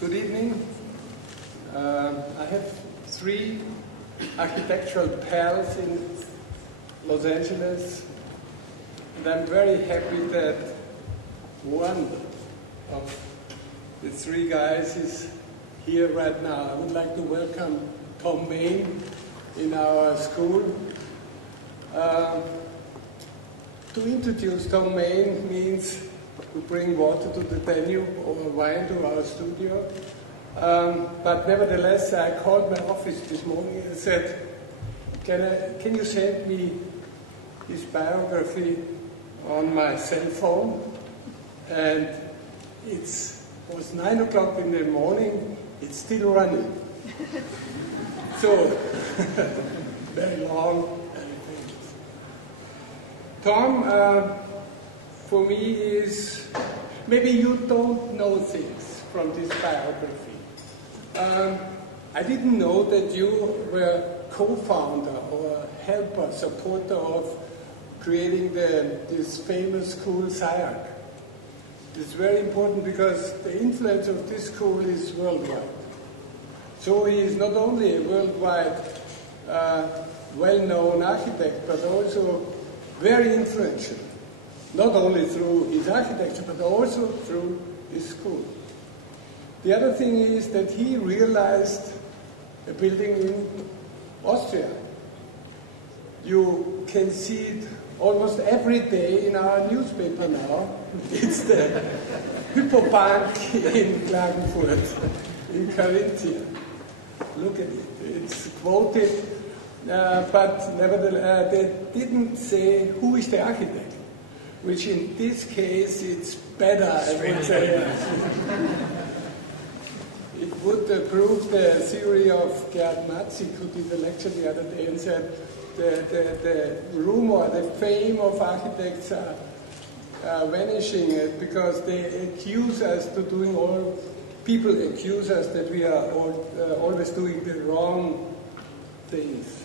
Good evening. I have 3 architectural pals in Los Angeles, and I'm very happy that one of the 3 guys is here right now. I would like to welcome Thom Mayne in our school. To introduce Thom Mayne means to bring water to the Danube or wine to our studio. But nevertheless, I called my office this morning and said, can you send me his biography on my cell phone? And it was 9 o'clock in the morning, it's still running. So, very long. Thom, for me is, maybe you don't know things from this biography. I didn't know that you were co-founder or helper, supporter of creating this famous school, SCIARC. It's very important because the influence of this school is worldwide. So he is not only a worldwide well-known architect, but also very influential, not only through his architecture, but also through his school. The other thing is that he realized a building in Austria. You can see it almost every day in our newspaper now. It's the Hypobank in Klagenfurt, in Coherency. Look at it. It's quoted, but nevertheless, they didn't say who is the architect, which in this case it's better, I would say. It would prove the theory of Gerd Matzig, who did a lecture the other day and said the rumor, the fame of architects are vanishing because they accuse us people accuse us that we are always doing the wrong things.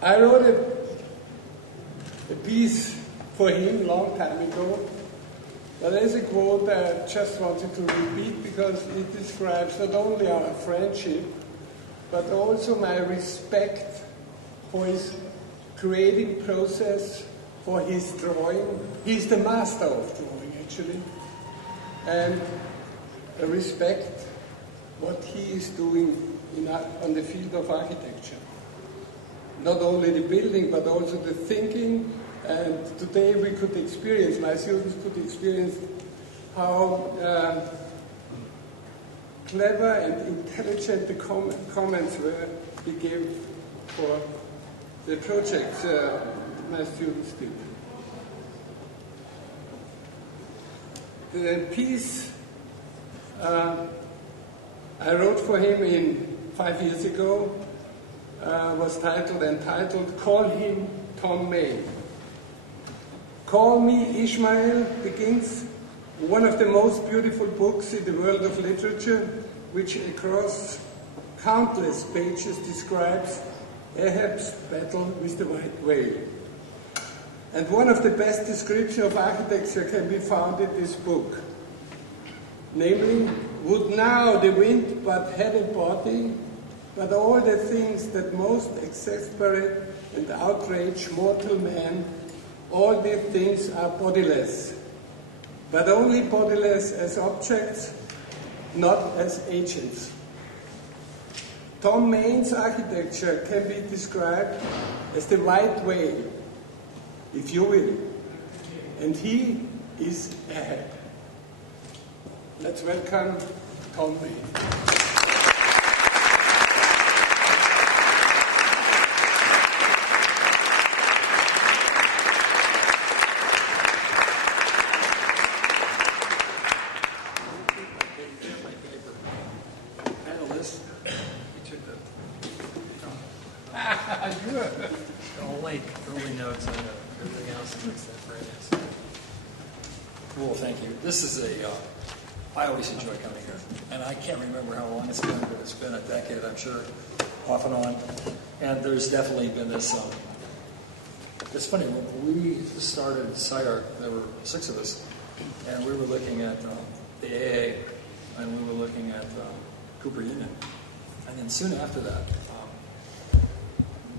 I wrote a piece for him a long time ago, but there's a quote I just wanted to repeat because it describes not only our friendship, but also my respect for his creating process, for his drawing. He's the master of drawing, actually. And a respect what he is doing on the field of architecture. Not only the building, but also the thinking. And today we could experience, my students could experience how clever and intelligent the comments were he gave for the projects my students did. The piece I wrote for him 5 years ago was entitled, Call Him Thom Mayne. Call Me Ishmael begins one of the most beautiful books in the world of literature, which across countless pages describes Ahab's battle with the white whale. And one of the best descriptions of architecture can be found in this book. Namely, would now the wind but had a body, but all the things that most exasperate and outrage mortal man, all these things are bodiless, but only bodiless as objects, not as agents. Thom Mayne's architecture can be described as the white whale, if you will, and he is Ahab. Let's welcome Thom Mayne. Cool, thank you. This is I always enjoy coming here. And I can't remember how long it's been, but it's been a decade, I'm sure, off and on. And there's definitely been this, it's funny, when we started SCIARC, there were 6 of us, and we were looking at the AA, and we were looking at Cooper Union. And then soon after that,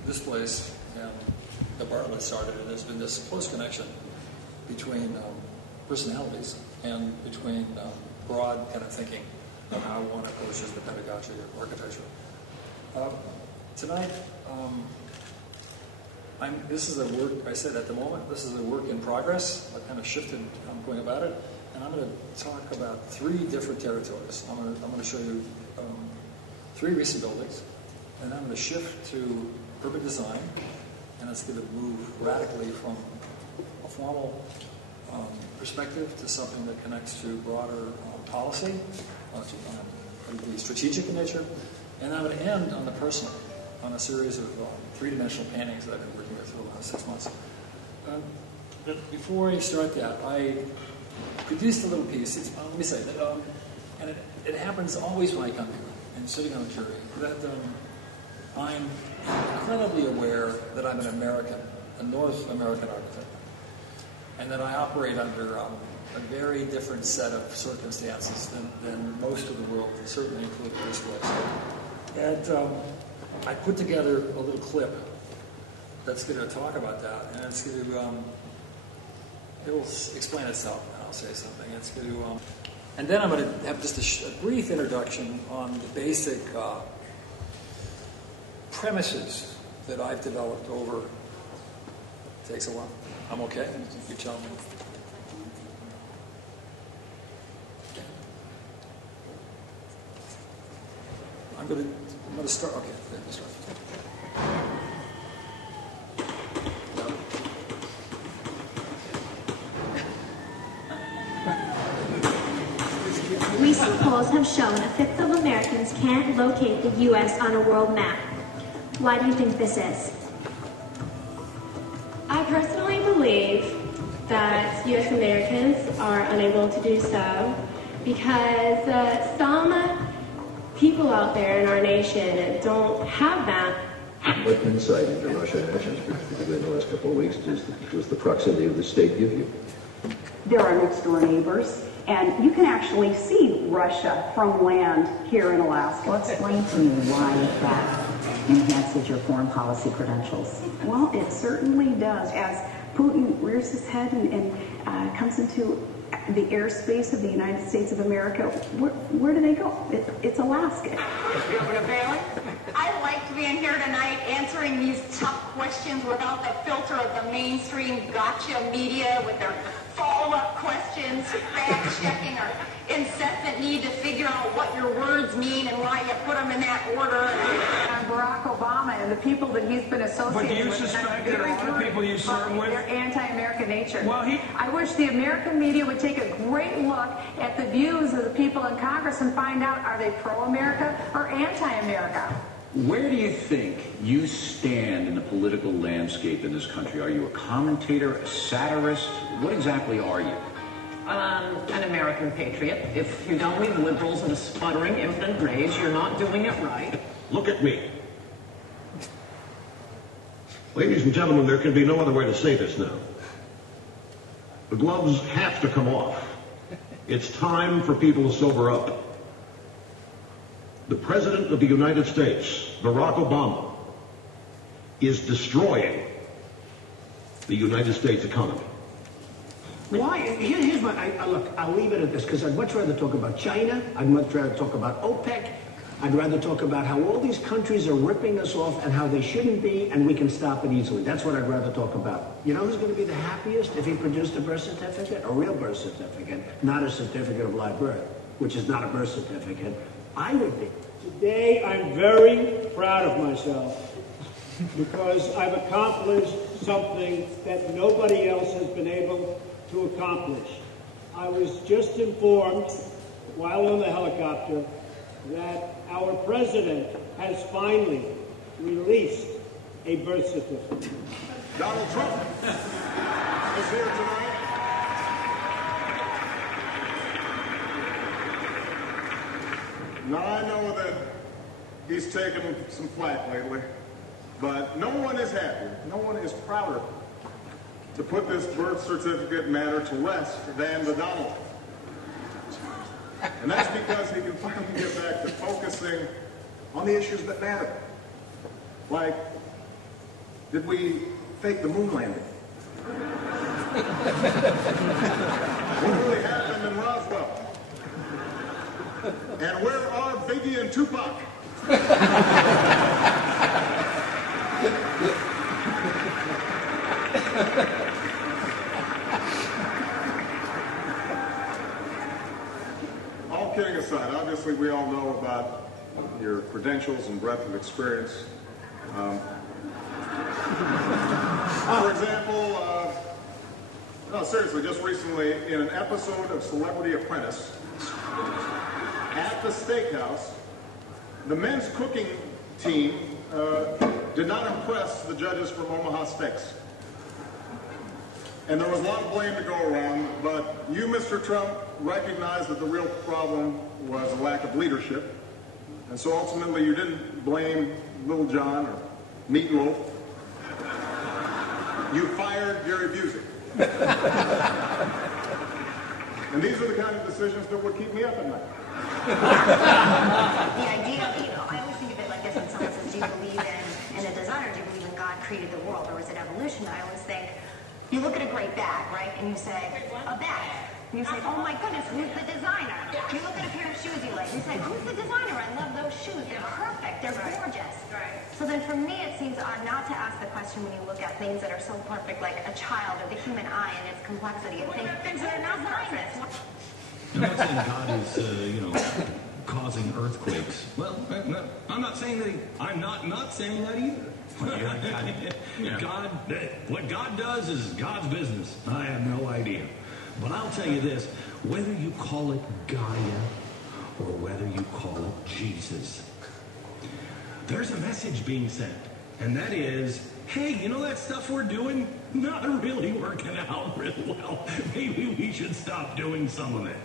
this place and the Bartlett started, and there's been this close connection between personalities and between broad kind of thinking of how one approaches the pedagogy or architecture. Tonight, this is a work, I said at the moment, this is a work in progress. I've kind of shifted how I'm going about it, and I'm going to talk about 3 different territories. I'm going to show you 3 recent buildings, and I'm going to shift to urban design, and it's going to move radically from a formal perspective to something that connects to broader policy, to be strategic in nature, and I'm going to end on the personal, on a series of 3-dimensional paintings that I've been working with for the last 6 months. But before I start that, I produced a little piece. Let me say that, and it happens always when I come here and sitting on the jury, that I'm incredibly aware that I'm an American, a North American architect, and that I operate under a very different set of circumstances than most of the world, certainly including this place. And I put together a little clip that's going to talk about that, and it's going to, it'll explain itself, and I'll say something. It's going to, and then I'm going to have just a brief introduction on the basic premises that I've developed over. It takes a while. I'm okay? You tell me. I'm going to start. Okay, let's start. Recent polls have shown 1/5 of Americans can't locate the U.S. on a world map. Why do you think this is? I personally believe that U.S. Americans are unable to do so because some people out there in our nation don't have that. What insight into Russian actions, particularly in the last couple of weeks, does the proximity of the state give you? There are next door neighbors, and you can actually see Russia from land here in Alaska. Well, explain to me why that enhances your foreign policy credentials. Well, it certainly does. As Putin rears his head and comes into the airspace of the United States of America, where do they go? It's Alaska. Governor Bailey, I like being here tonight answering these tough questions without the filter of the mainstream gotcha media with their follow-up questions, fact-checking, or incessant need to figure out what your words mean and why you put them in that order. And Barack Obama and the people that he's been associated with. But do you suspect that a lot of people you serve with? Their anti-American nature. Well, I wish the American media would take a great look at the views of the people in Congress and find out, are they pro-America or anti-America? Where do you think you stand in the political landscape in this country? Are you a commentator, a satirist? What exactly are you? An American patriot. If you don't leave liberals in a sputtering, impotent rage, you're not doing it right. Look at me. Ladies and gentlemen, there can be no other way to say this now. The gloves have to come off. It's time for people to sober up. The President of the United States, Barack Obama, is destroying the United States economy. Why? Here's my... look, I'll leave it at this, because I'd much rather talk about China. I'd much rather talk about OPEC. I'd rather talk about how all these countries are ripping us off and how they shouldn't be, and we can stop it easily. That's what I'd rather talk about. You know who's going to be the happiest if he produced a birth certificate? A real birth certificate, not a certificate of live birth, which is not a birth certificate. I would be. Today, I'm very proud of myself because I've accomplished something that nobody else has been able to accomplish. I was just informed while on the helicopter that our president has finally released a birth certificate. Donald Trump is here tonight. Now, I know that he's taken some flack lately, but no one is happier, no one is prouder to put this birth certificate matter to rest than the Donald. And that's because he can finally get back to focusing on the issues that matter. Like, did we fake the moon landing? What really happened in Roswell? And where are Biggie and Tupac? All kidding aside, obviously we all know about your credentials and breadth of experience. For example, no, seriously, just recently in an episode of Celebrity Apprentice, at the steakhouse, the men's cooking team did not impress the judges from Omaha Steaks. And there was a lot of blame to go around, but you, Mr. Trump, recognized that the real problem was a lack of leadership. And so ultimately you didn't blame Little John or Meatloaf. You fired Gary Busey. And these are the kind of decisions that would keep me up at night. The idea, I always think of it like this when someone says, do you believe in a designer? Do you believe in God created the world, or is it evolution? I always think, you look at a great bag, right? And you say, a bag. And you say, oh my goodness, who's the designer? You look at a pair of shoes you like, you say, who's the designer? I love those shoes. They're perfect. They're gorgeous. So then for me, it seems odd not to ask the question when you look at things that are so perfect, like a child or the human eye and its complexity, and think things that are not perfect. I'm not saying God is, causing earthquakes. Well, I'm not saying that. I'm not saying that either. God, what God does is God's business. I have no idea. But I'll tell you this, whether you call it Gaia or whether you call it Jesus, there's a message being sent, and that is, hey, you know that stuff we're doing? Not really working out real well. Maybe we should stop doing some of it.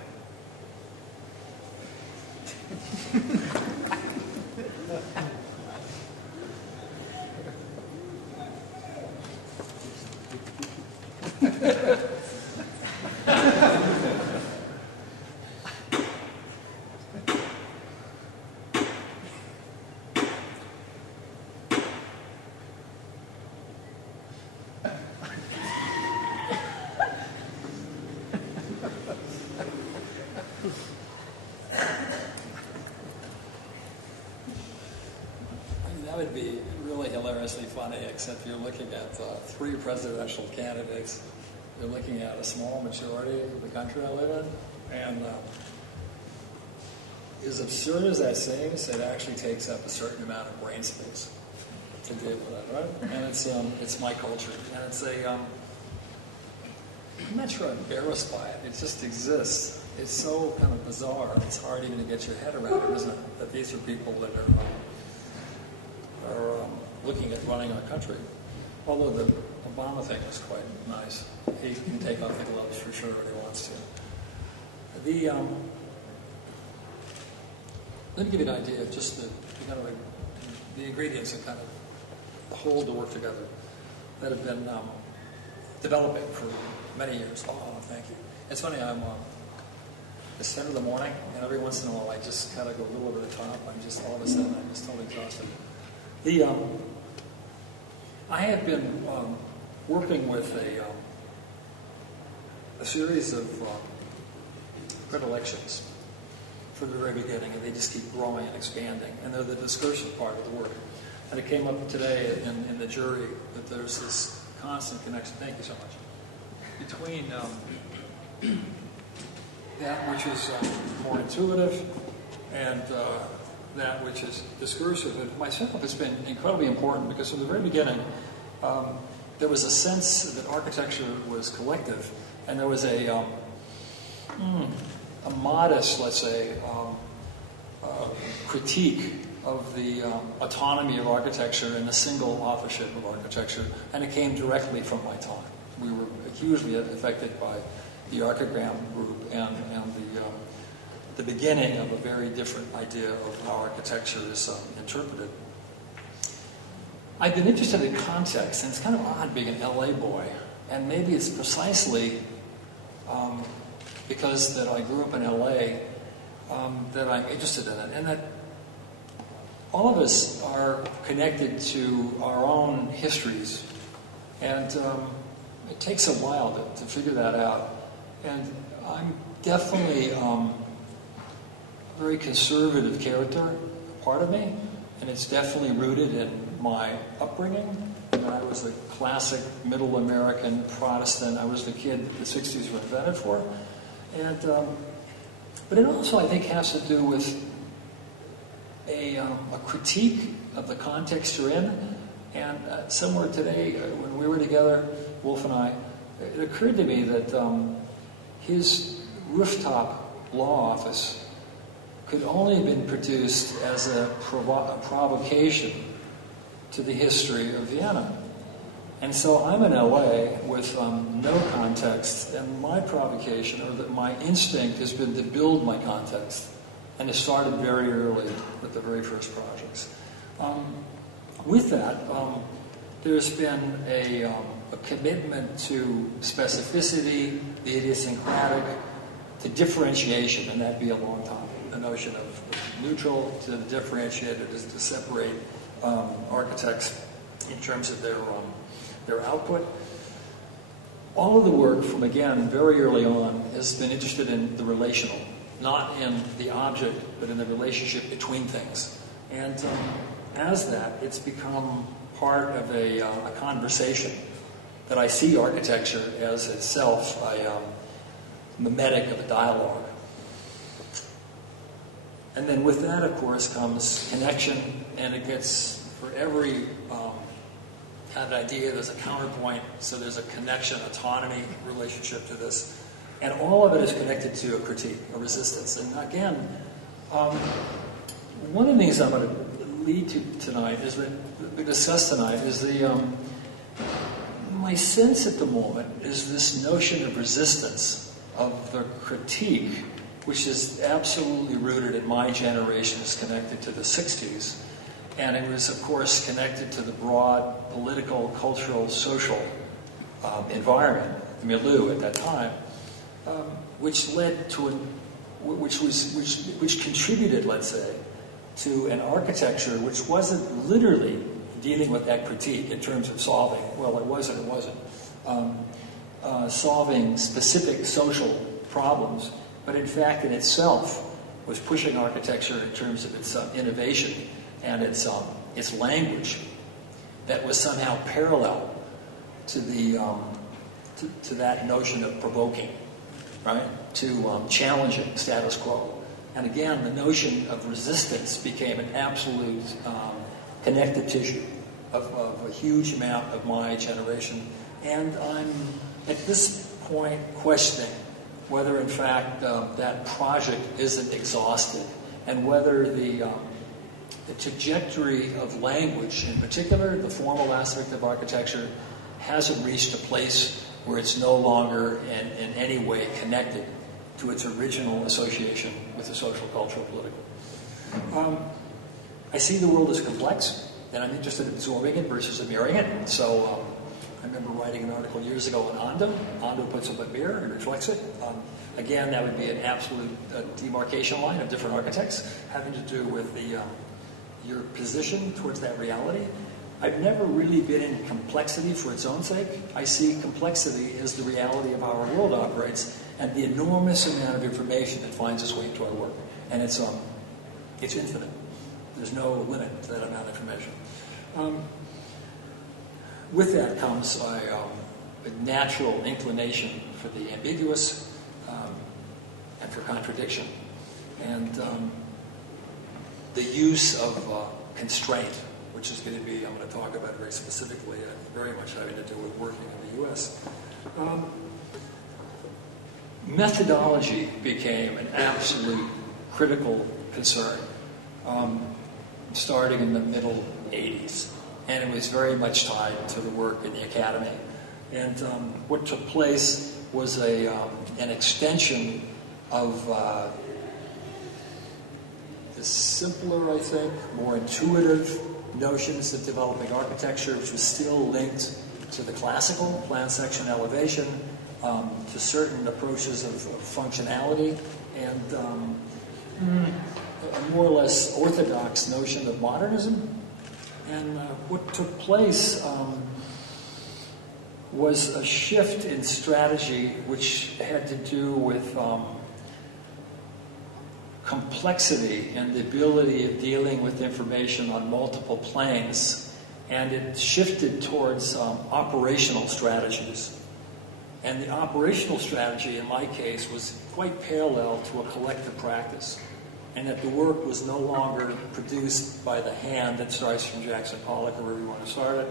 That would be really hilariously funny, except you're looking at three presidential candidates. You're looking at a small majority of the country I live in. And as absurd as that seems, it actually takes up a certain amount of brain space to deal with that, right? And it's my culture. And it's I'm not sure I'm embarrassed by it. It just exists. It's so kind of bizarre. It's hard even to get your head around it, isn't it? That these are people that are looking at running our country. Although the Obama thing was quite nice. He can take off the gloves for sure if he wants to. Let me give you an idea of just the ingredients that kind of hold the work together that have been developing for many years. Oh, thank you. It's funny, it's 10 in the morning, and every once in a while I just kind of go a little over the top. All of a sudden, I'm just totally exhausted. I had been working with a series of predilections from the very beginning, and they just keep growing and expanding, and they're the discursive part of the work. And it came up today in the jury that there's this constant connection, thank you so much, between that which is more intuitive and that which is discursive. And for myself, it's been incredibly important because from the very beginning, there was a sense that architecture was collective, and there was a modest, let's say, critique of the autonomy of architecture and the single authorship of architecture, and it came directly from my time. We were hugely affected by the Archigram group and the beginning of a very different idea of how architecture is interpreted. I've been interested in context, and it's kind of odd being an LA boy, and maybe it's precisely because that I grew up in LA that I'm interested in it, and that all of us are connected to our own histories, and it takes a while to figure that out. And I'm definitely a very conservative character, part of me, and it's definitely rooted in my upbringing. I was a classic middle American Protestant. I was the kid that the 60s were invented for. And, but it also, I think, has to do with a critique of the context you're in. And somewhere today, when we were together, Wolf and I, it occurred to me that his rooftop law office could only have been produced as a provocation to the history of Vienna. And so I'm in LA with no context, and my provocation, or my instinct, has been to build my context. And it started very early with the very first projects. With that, there's been a commitment to specificity, the idiosyncratic, to differentiation, and that'd be a long time. The notion of neutral to the differentiated is to separate architects in terms of their output. All of the work from, again, very early on has been interested in the relational, not in the object, but in the relationship between things. And as that, it's become part of a conversation that I see architecture as itself a mimetic of a dialogue. And then with that, of course, comes connection, and it gets, for every kind of idea, there's a counterpoint, so there's a connection, autonomy relationship to this. And all of it is connected to a critique, a resistance. And again, one of the things I'm going to lead to tonight is that we discuss tonight is my sense at the moment is this notion of resistance, of the critique, which is absolutely rooted in my generation, is connected to the 60s. And it was, of course, connected to the broad political, cultural, social environment, the milieu at that time, which led to which contributed, let's say, to an architecture which wasn't literally dealing with that critique in terms of solving. Well, it wasn't. Solving specific social problems, but in fact, in itself, was pushing architecture in terms of its innovation and its language that was somehow parallel to the to that notion of provoking, right? To challenging status quo. And again, the notion of resistance became an absolute connective tissue of a huge amount of my generation. And I'm at this point questioning whether, in fact, that project isn't exhausted, and whether the trajectory of language, in particular, the formal aspect of architecture, hasn't reached a place where it's no longer in any way connected to its original association with the social, cultural, political. I see the world as complex, and I'm interested in absorbing it versus mirroring it. So I remember writing an article years ago on Ondo. Ondo puts up a mirror and reflects it. Again, that would be an absolute demarcation line of different architects, having to do with your position towards that reality. I've never really been in complexity for its own sake. I see complexity as the reality of how our world operates and the enormous amount of information that finds its way into our work. And it's infinite. There's no limit to that amount of information. With that comes a natural inclination for the ambiguous and for contradiction. And the use of constraint, which is going to be, I'm going to talk about it very specifically, very much having to do with working in the U.S. Methodology became an absolute critical concern, starting in the middle 80s. And it was very much tied to the work in the academy. And what took place was an extension of the simpler, I think, more intuitive notions of developing architecture, which was still linked to the classical plan, section, elevation, to certain approaches of functionality, and a more or less orthodox notion of modernism. And what took place was a shift in strategy which had to do with complexity and the ability of dealing with information on multiple planes. And it shifted towards operational strategies. And the operational strategy, in my case, was quite parallel to a collective practice. And that the work was no longer produced by the hand that starts from Jackson Pollock or wherever you want to start it.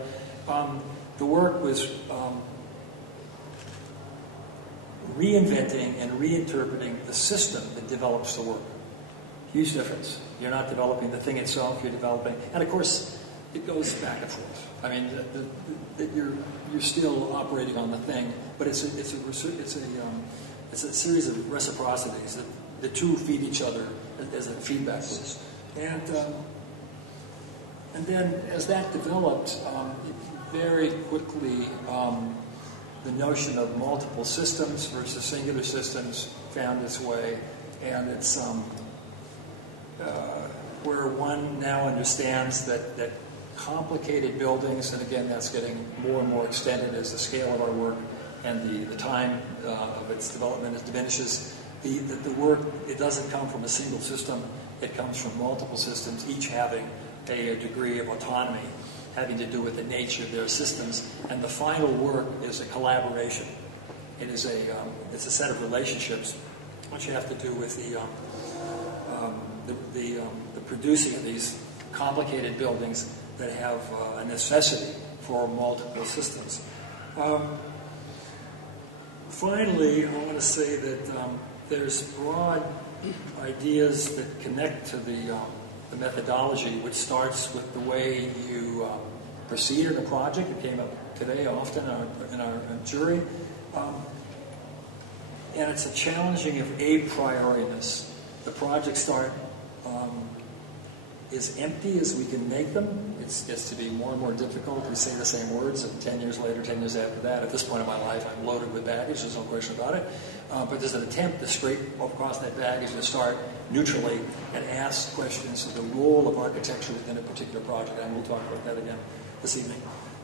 The work was reinventing and reinterpreting the system that develops the work. Huge difference. You're not developing the thing itself, you're developing, and of course, it goes back and forth. I mean, you're still operating on the thing, but it's a series of reciprocities that the two feed each other as a feedback loop. And then as that developed, very quickly the notion of multiple systems versus singular systems found its way, and it's where one now understands that complicated buildings, and again that's getting more and more extended as the scale of our work and the time of its development diminishes. The work, it doesn't come from a single system, it comes from multiple systems, each having a degree of autonomy, having to do with the nature of their systems, and the final work is a collaboration. It is it's a set of relationships which have to do with the producing of these complicated buildings that have a necessity for multiple systems. Finally, I want to say that there's broad ideas that connect to the methodology, which starts with the way you proceed in a project. It came up today often in our jury. And it's a challenging of a prioriness. The projects start as empty as we can make them. It gets to be more and more difficult. We say the same words, and 10 years later, 10 years after that, at this point in my life, I'm loaded with baggage, there's no question about it. But there's an attempt to scrape across that baggage and start neutrally and ask questions of the role of architecture within a particular project. And we'll talk about that again this evening.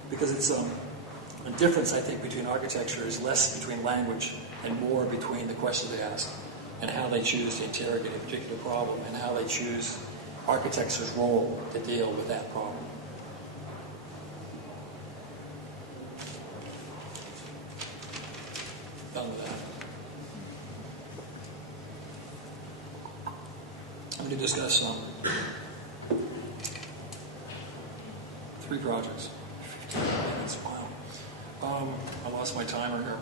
Because it's a difference, I think, between architecture is less between language and more between the questions they ask and how they choose to interrogate a particular problem and how they choose architecture's role to deal with that problem. Done with that. I'm going to discuss 3 projects. 15 minutes, wow. I lost my timer here.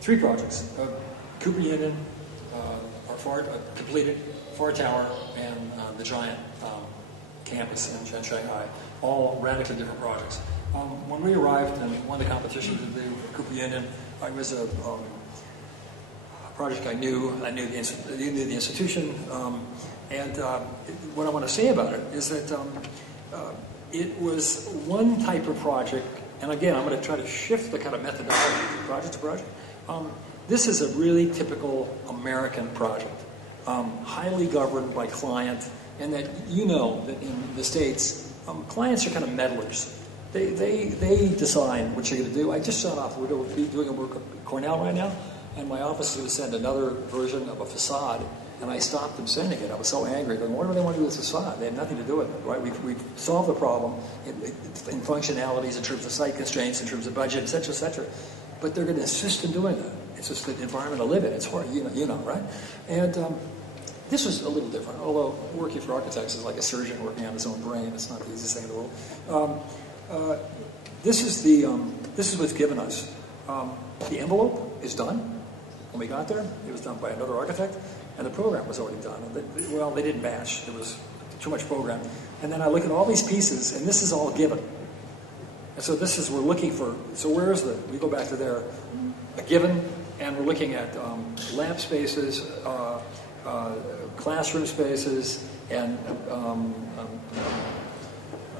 3 projects. Cooper Union, our completed Far Tower, and the giant campus in Shanghai, all radically different projects. When we arrived and won the competition to do Cooper Union, it was a project I knew the institution, and what I want to say about it is that it was one type of project, and again, I'm going to try to shift the kind of methodology from project to project. This is a really typical American project, highly governed by client, and that you know that in the States, clients are kind of meddlers. They decide what you're going to do. I just shut off. We're going to be doing a work at Cornell right now, and my office is going to send another version of a facade, and I stopped them sending it. I was so angry. Going, what do they want to do with this facade? They have nothing to do with it, right? We've solved the problem in functionalities, in terms of site constraints, in terms of budget, et cetera, but they're going to insist on doing that. It's just the environment to live in. It's hard, you know, right? And this was a little different, although working for architects is like a surgeon working on his own brain. It's not the easiest thing in the world. This is what's given us. The envelope is done. When we got there, it was done by another architect, and the program was already done. Well, they didn't match. There was too much program. And then I look at all these pieces, and this is all given. And so this is, we're looking for, so where is we go back to there, a given, and we're looking at lab spaces, classroom spaces, and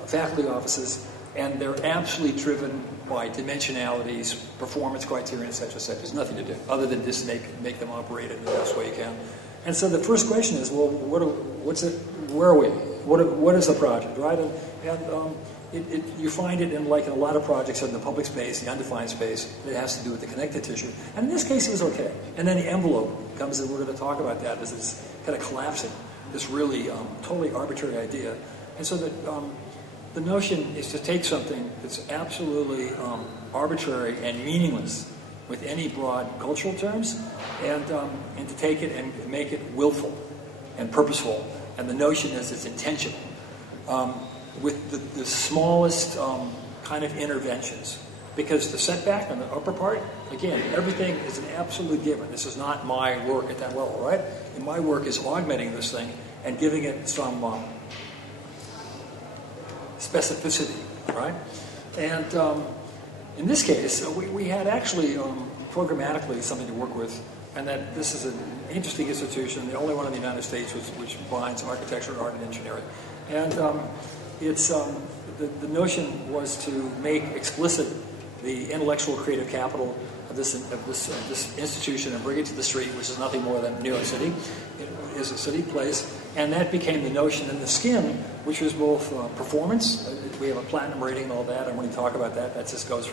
faculty offices, and they're absolutely driven by dimensionalities, performance criteria, et cetera, et cetera. There's nothing to do other than just make them operate in the best way you can. And so the first question is, well, what's it? Where are we? What is the project, right? You find it in a lot of projects in the public space, the undefined space. It has to do with the connective tissue. And in this case, it was okay. And then the envelope comes in. We're going to talk about that as it's kind of collapsing this really totally arbitrary idea. And so the notion is to take something that's absolutely arbitrary and meaningless with any broad cultural terms, and to take it and make it willful and purposeful. And the notion is it's intentional. With the smallest kind of interventions. Because the setback on the upper part, again, everything is an absolute given. This is not my work at that level, right? And my work is augmenting this thing and giving it some specificity, right? And in this case, we had actually programmatically something to work with, and that this is an interesting institution, the only one in the United States which combines architecture, art, and engineering. And it's the notion was to make explicit the intellectual creative capital of this institution and bring it to the street, which is nothing more than New York City. It is a city place, and that became the notion in the skin, which was both performance. We have a platinum rating and all that, and when you talk about that, that just goes.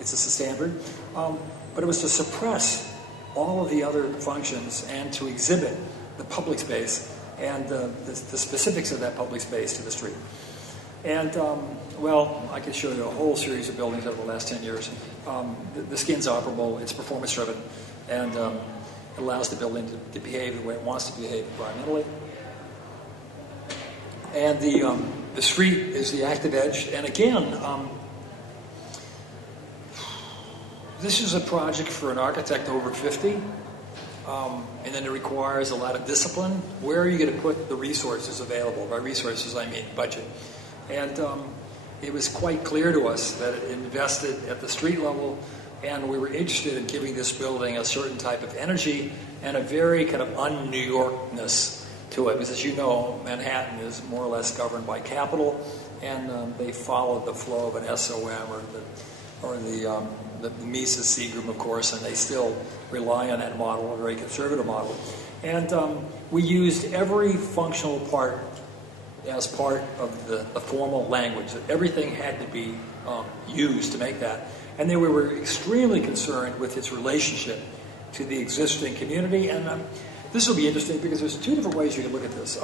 It's a standard, but it was to suppress all of the other functions and to exhibit the public space and the specifics of that public space to the street. And, well, I could show you a whole series of buildings over the last 10 years. The skin's operable, it's performance-driven, and it allows the building to behave the way it wants to behave environmentally. And the street is the active edge. And again, this is a project for an architect over 50. And then it requires a lot of discipline. Where are you going to put the resources available? By resources, I mean budget. And it was quite clear to us that it invested at the street level, and we were interested in giving this building a certain type of energy and a very kind of un-New Yorkness to it. Because as you know, Manhattan is more or less governed by capital, and they followed the flow of an SOM or the Mises C group, of course, and they still rely on that model, a very conservative model. And we used every functional part as part of the formal language. That everything had to be used to make that. And then we were extremely concerned with its relationship to the existing community. And this will be interesting because there's two different ways you can look at this.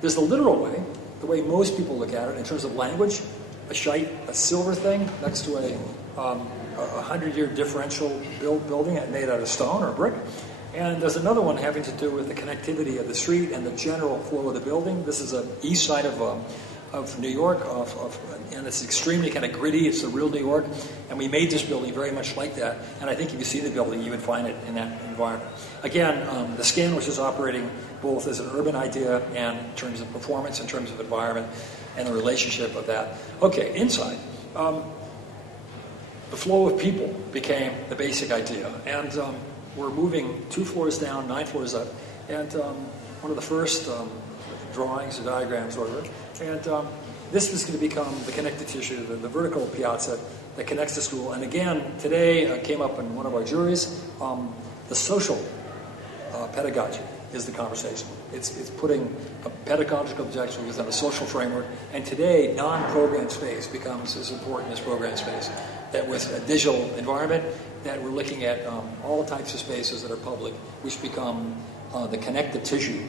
There's the literal way, the way most people look at it in terms of language, a silver thing next to a 100-year differential building made out of stone or brick. And there's another one having to do with the connectivity of the street and the general flow of the building. This is the east side of New York, and it's extremely kind of gritty. It's the real New York. And we made this building very much like that. And I think if you see the building, you would find it in that environment. Again, the skin, which is operating both as an urban idea and in terms of performance, in terms of environment, and the relationship of that. Okay, inside. The flow of people became the basic idea. And we're moving 2 floors down, 9 floors up. And one of the first drawings or diagrams, whatever. And this was going to become the connective tissue, the vertical piazza that connects the school. And again, today came up in one of our juries, the social pedagogy is the conversation. It's putting a pedagogical objection within a social framework. And today, non-program space becomes as important as program space. That with a digital environment, that we're looking at all types of spaces that are public, which become the connective tissue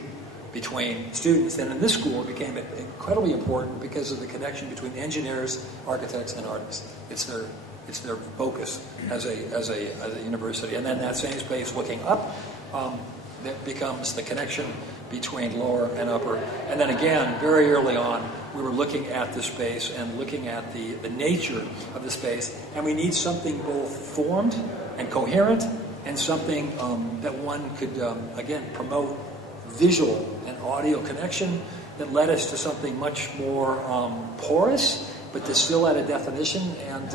between students. And in this school, it became incredibly important because of the connection between engineers, architects, and artists. It's their focus as a university. And then that same space looking up, that becomes the connection between lower and upper. And then again, very early on, we were looking at the space and looking at the nature of the space. And we need something both formed and coherent, and something that one could, again, promote visual and audio connection that led us to something much more porous, but to still add a definition. And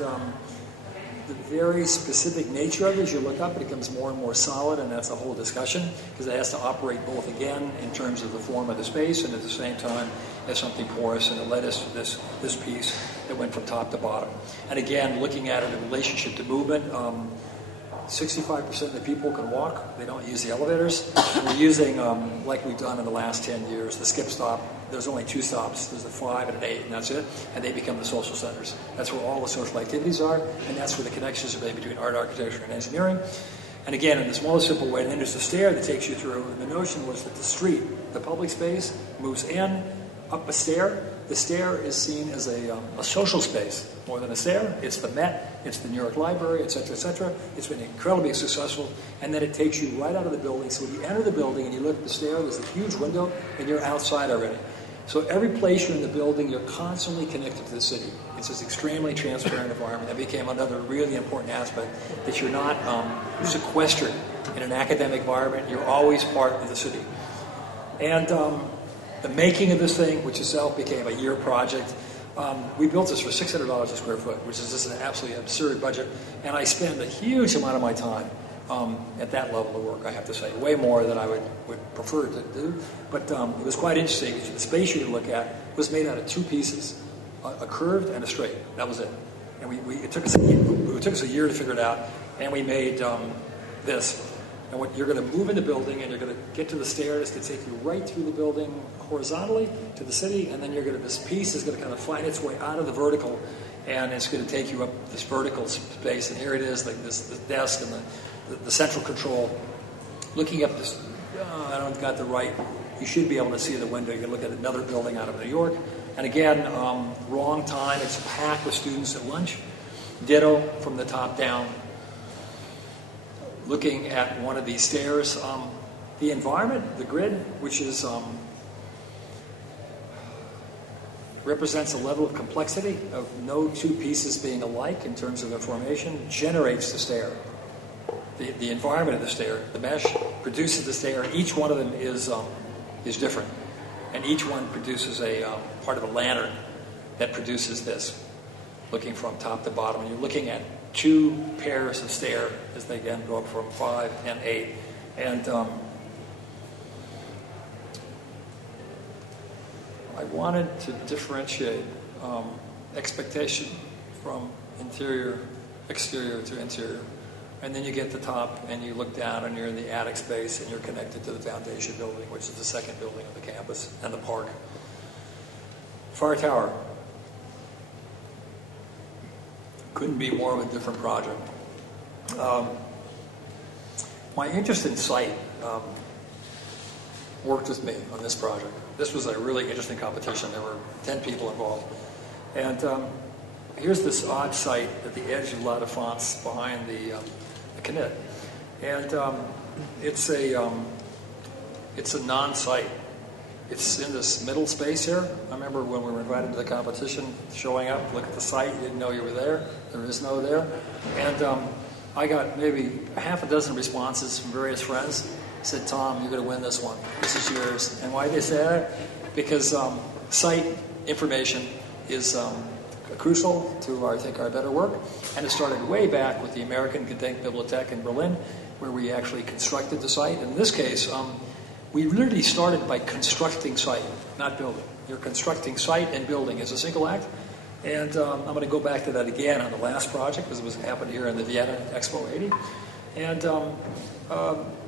the very specific nature of it, as you look up, it becomes more and more solid, and that's a whole discussion, because it has to operate both, again, in terms of the form of the space, and at the same time as something porous, and it led us to this piece that went from top to bottom. And again, looking at it in relationship to movement, 65% of the people can walk. They don't use the elevators. And we're using, like we've done in the last 10 years, the skip stop. There's only 2 stops. There's a 5 and an 8, and that's it. And they become the social centers. That's where all the social activities are, and that's where the connections are made between art, architecture, and engineering. And again, in this most simple way, and then there's a stair that takes you through. And the notion was that the street, the public space, moves in, up a stair. The stair is seen as a social space more than a stair. It's the Met, it's the New York Library, et cetera, et cetera. It's been incredibly successful. And then it takes you right out of the building. So when you enter the building and you look at the stair, there's a huge window, and you're outside already. So every place you're in the building, you're constantly connected to the city. It's this extremely transparent environment. That became another really important aspect, that you're not sequestered in an academic environment. You're always part of the city. And the making of this thing, which itself became a year project, we built this for $600 a square foot, which is just an absolutely absurd budget. And I spend a huge amount of my time at that level of work, I have to say, way more than I would prefer to do. But it was quite interesting. The space you look at was made out of 2 pieces, a curved and a straight. That was it. And it took us a year to figure it out, and we made this. And what you're going to move in the building, and you're going to get to the stairs to take you right through the building horizontally to the city, and then this piece is going to kind of find its way out of the vertical, and it's going to take you up this vertical space. And here it is, like this desk and the central control. Looking up this, I don't got the right. You should be able to see the window. You can look at another building out of New York. And again, wrong time. It's packed with students at lunch. Ditto from the top down. Looking at one of these stairs, the environment, the grid, which is represents a level of complexity of no 2 pieces being alike in terms of their formation, generates the stair. The environment of the stair, the mesh, produces the stair. Each one of them is different, and each one produces a part of a lantern that produces this, looking from top to bottom. And you're looking at 2 pairs of stair as they again go up from 5 and 8. And I wanted to differentiate expectation from exterior to interior. And then you get to the top and you look down and you're in the attic space and you're connected to the foundation building, which is the second building of the campus and the park. Fire tower. Couldn't be more of a different project. My interest in site worked with me on this project. This was a really interesting competition. There were 10 people involved. And here's this odd site at the edge of La Défense behind the Connective. And it's a non-site. It's in this middle space here. I remember when we were invited to the competition, showing up, look at the site, you didn't know you were there. There is no there. And I got maybe a half a dozen responses from various friends. Said, Thom, you're going to win this one. This is yours. And why did they say that? Because site information is crucial to, I think, our better work. And it started way back with the American Gedenkbibliothek in Berlin, where we actually constructed the site. And in this case, we literally started by constructing site, not building. You're constructing site and building as a single act. And I'm going to go back to that again on the last project, because it was happened here in the Vienna Expo 80.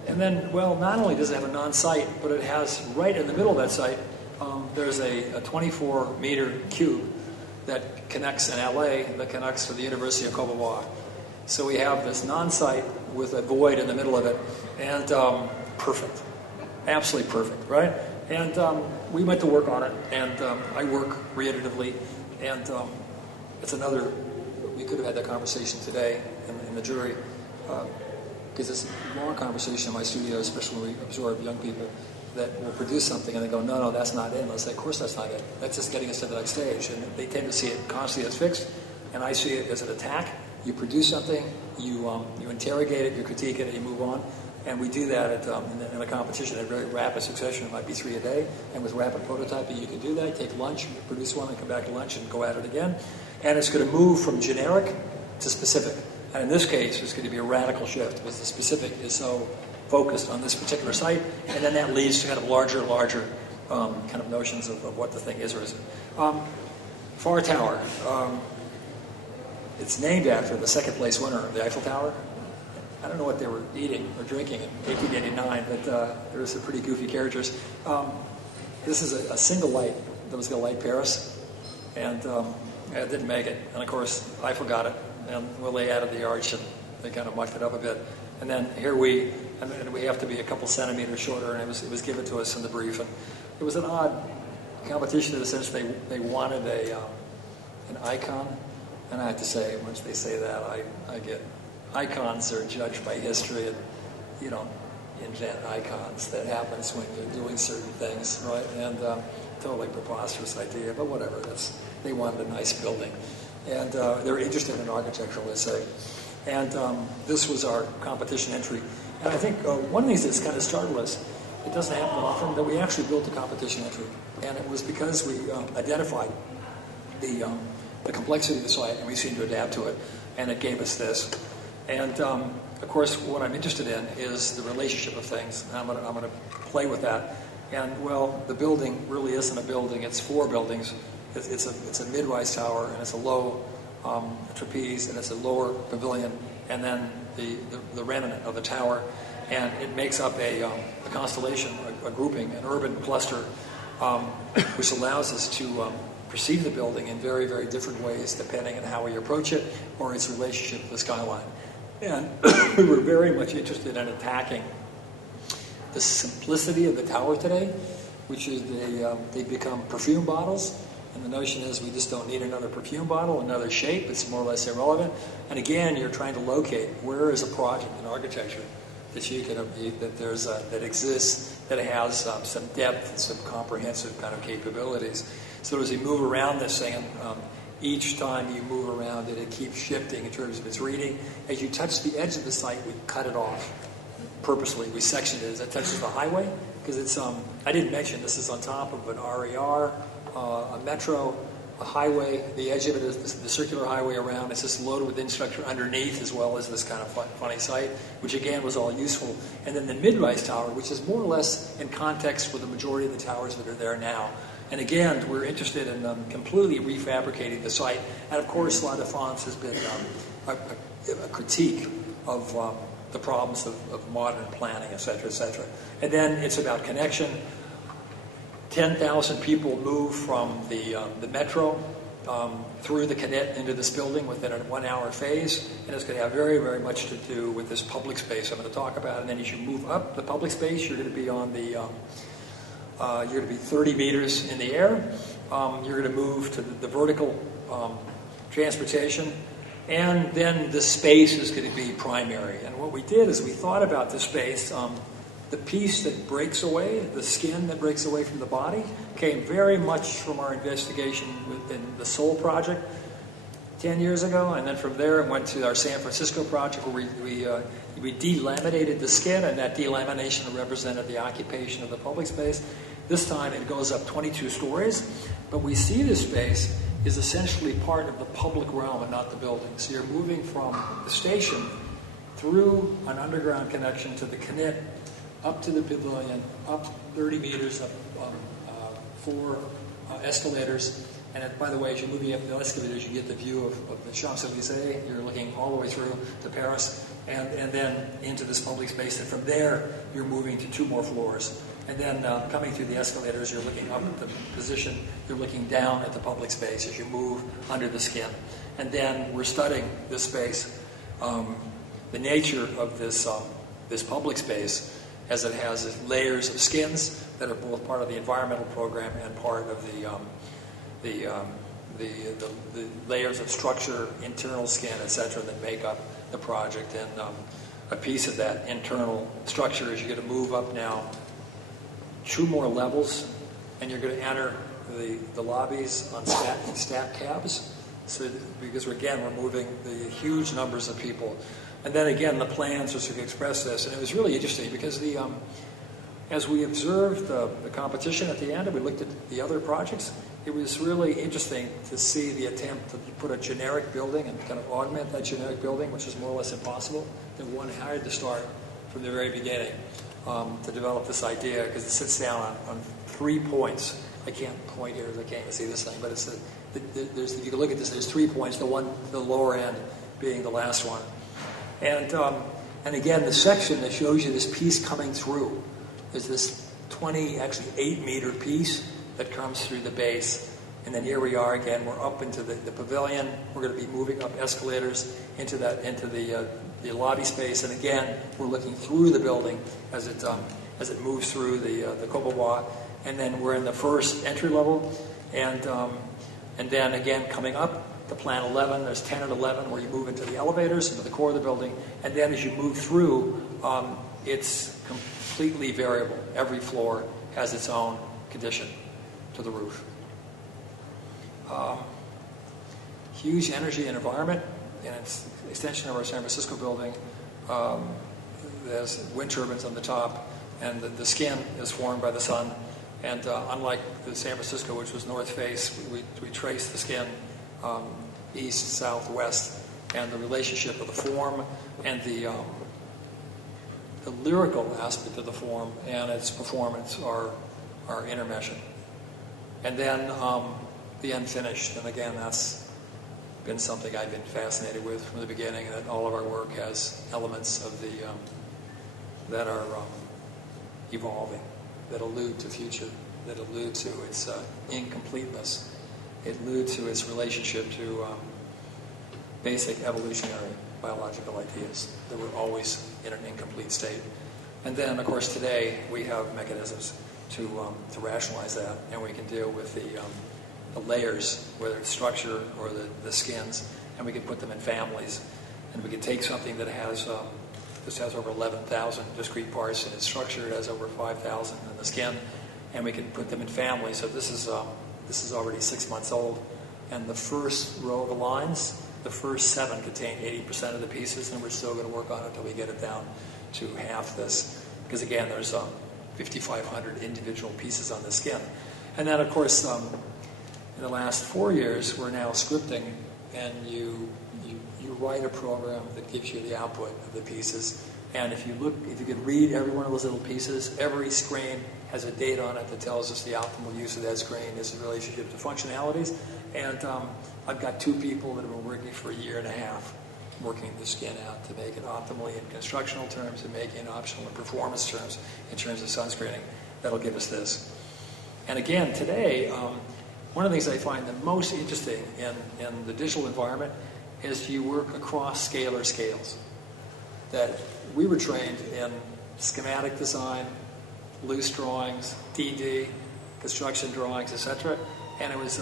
And then, well, not only does it have a non-site, but it has right in the middle of that site, there's a 24-meter cube that connects in LA, that connects to the University of Combinatory. So we have this non-site with a void in the middle of it, and perfect. Absolutely perfect, right? And we went to work on it, and I work reiteratively, and it's another, we could have had that conversation today in the jury, because it's a long conversation in my studio, especially when we absorb young people that will produce something and they go, no, that's not it. And I'll say, of course that's not it. That's just getting us to the next stage. And they tend to see it constantly as fixed, and I see it as an attack. You produce something, you interrogate it, you critique it, and you move on. And we do that in a competition in a very rapid succession. It might be 3 a day. And with rapid prototyping, you can do that. Take lunch, produce one, and come back to lunch and go at it again. And it's going to move from generic to specific. And in this case, it's going to be a radical shift, because the specific is so focused on this particular site. And then that leads to kind of larger kind of notions of what the thing is or isn't. Far Tower. It's named after the second place winner of the Eiffel Tower. I don't know what they were eating or drinking in 1889, but there were some pretty goofy characters. This is a single light that was going to light Paris, and it didn't make it. And of course, I forgot it, and well, they added the arch, and they kind of mucked it up a bit. And then here we have to be a couple centimeters shorter, and it was given to us in the brief. And it was an odd competition in the sense they wanted an icon, and I have to say, once they say that, I get icons are judged by history, and you don't invent icons. That happens when you're doing certain things, right? And totally preposterous idea, but whatever. They wanted a nice building, and they were interested in architecture, let's say. And this was our competition entry. And I think one of the things that's kind of startled us, it doesn't happen often, that we actually built a competition entry. And it was because we identified the complexity of the site, and we seemed to adapt to it, and it gave us this. And of course, what I'm interested in is the relationship of things. And I'm going to play with that. And well, the building really isn't a building; it's 4 buildings. It's a mid-rise tower, and it's a low trapeze, and it's a lower pavilion, and then the remnant of the tower, and it makes up a constellation, a grouping, an urban cluster, which allows us to perceive the building in very, very different ways depending on how we approach it or its relationship to the skyline. And we were very much interested in attacking the simplicity of the tower today, which is they become perfume bottles. And the notion is we just don't need another perfume bottle, another shape. It's more or less irrelevant. And again, you're trying to locate where is a project in architecture that you can that exists, that has some depth and some comprehensive kind of capabilities. So as you move around this thing, each time you move around it, it keeps shifting in terms of its reading. As you touch the edge of the site, we cut it off purposely. We sectioned it as it touches the highway, because it's I didn't mention this is on top of an RER. A metro, a highway, the edge of it is the circular highway around. It's just loaded with infrastructure underneath, as well as this kind of funny site, which again was all useful. And then the mid-rise tower, which is more or less in context with the majority of the towers that are there now. And again, we're interested in completely refabricating the site. And of course, La Défense has been a critique of the problems of modern planning, et cetera, et cetera. And then it's about connection. 10,000 people move from the metro through the Connect into this building within a 1-hour phase, and it's going to have very, very much to do with this public space I'm going to talk about. And then as you move up the public space, you're going to be on you're going to be 30 meters in the air. You're going to move to the vertical transportation, and then the space is going to be primary. And what we did is we thought about the space. The piece that breaks away, the skin that breaks away from the body, came very much from our investigation within the Seoul project 10 years ago, and then from there it went to our San Francisco project where we delaminated the skin, and that delamination represented the occupation of the public space. This time it goes up 22 stories, but we see this space is essentially part of the public realm and not the building. So you're moving from the station through an underground connection to the Connect, up to the pavilion, up 30 meters, up 4 escalators. And by the way, as you're moving up the escalators, you get the view of the Champs-Élysées. You're looking all the way through to Paris, and then into this public space. And from there, you're moving to 2 more floors. And then coming through the escalators, you're looking up at the position. You're looking down at the public space as you move under the skin. And then we're studying this space, the nature of this public space, as it has layers of skins that are both part of the environmental program and part of the layers of structure, internal skin, etc., that make up the project. And a piece of that internal structure is you're going to move up now 2 more levels, and you're going to enter the lobbies on stack cabs. So because again, we're moving the huge numbers of people. And then again, the plans was to express this, and it was really interesting because as we observed the competition at the end, and we looked at the other projects, it was really interesting to see the attempt to put a generic building and kind of augment that generic building, which is more or less impossible. Then one had to start from the very beginning to develop this idea, because it sits down on 3 points. I can't point here, I can't even see this thing, but if you can look at this, there's 3 points. The lower end being the last one. And And again, the section that shows you this piece coming through is this actually 8-meter piece that comes through the base. And then here we are again, we're up into the pavilion. We're going to be moving up escalators into the lobby space. And again, we're looking through the building as it moves through the Cobois. And then we're in the first entry level. And then again, coming up to Plan 11, there's 10 and 11 where you move into the elevators, into the core of the building. And then as you move through, it's completely variable. Every floor has its own condition to the roof. Huge energy and environment, and it's an extension of our San Francisco building. There's wind turbines on the top, and the skin is formed by the sun. And unlike the San Francisco, which was north face, we trace the skin east, south, west, and the relationship of the form and the lyrical aspect of the form and its performance are intermeshing. And then the unfinished, and again, that's been something I've been fascinated with from the beginning, that all of our work has elements of that are evolving, that allude to future, that allude to its incompleteness, it alludes to its relationship to basic evolutionary biological ideas that were always in an incomplete state. And then, of course, today we have mechanisms to rationalize that, and we can deal with the layers, whether it's structure or the skins, and we can put them in families. And we can take something that has this has over 11,000 discrete parts in its structure, it has over 5,000 in the skin, and we can put them in families. So this is already 6 months old, and the first row of the lines, the first 7 contain 80% of the pieces, and we're still going to work on it until we get it down to half this, because again, there's 5,500 individual pieces on the skin. And then, of course, in the last 4 years, we're now scripting, and you write a program that gives you the output of the pieces. And if you could read every one of those little pieces, every screen has a date on it that tells us the optimal use of that screen, its relationship to functionalities. And I've got 2 people that have been working for 1.5 years, working the skin out to make it optimally in constructional terms and making it optional in performance terms, in terms of sunscreening. That'll give us this. And again, today, one of the things I find the most interesting in the digital environment is you work across scalar scales. That we were trained in schematic design, loose drawings, DD, construction drawings, etc. And it was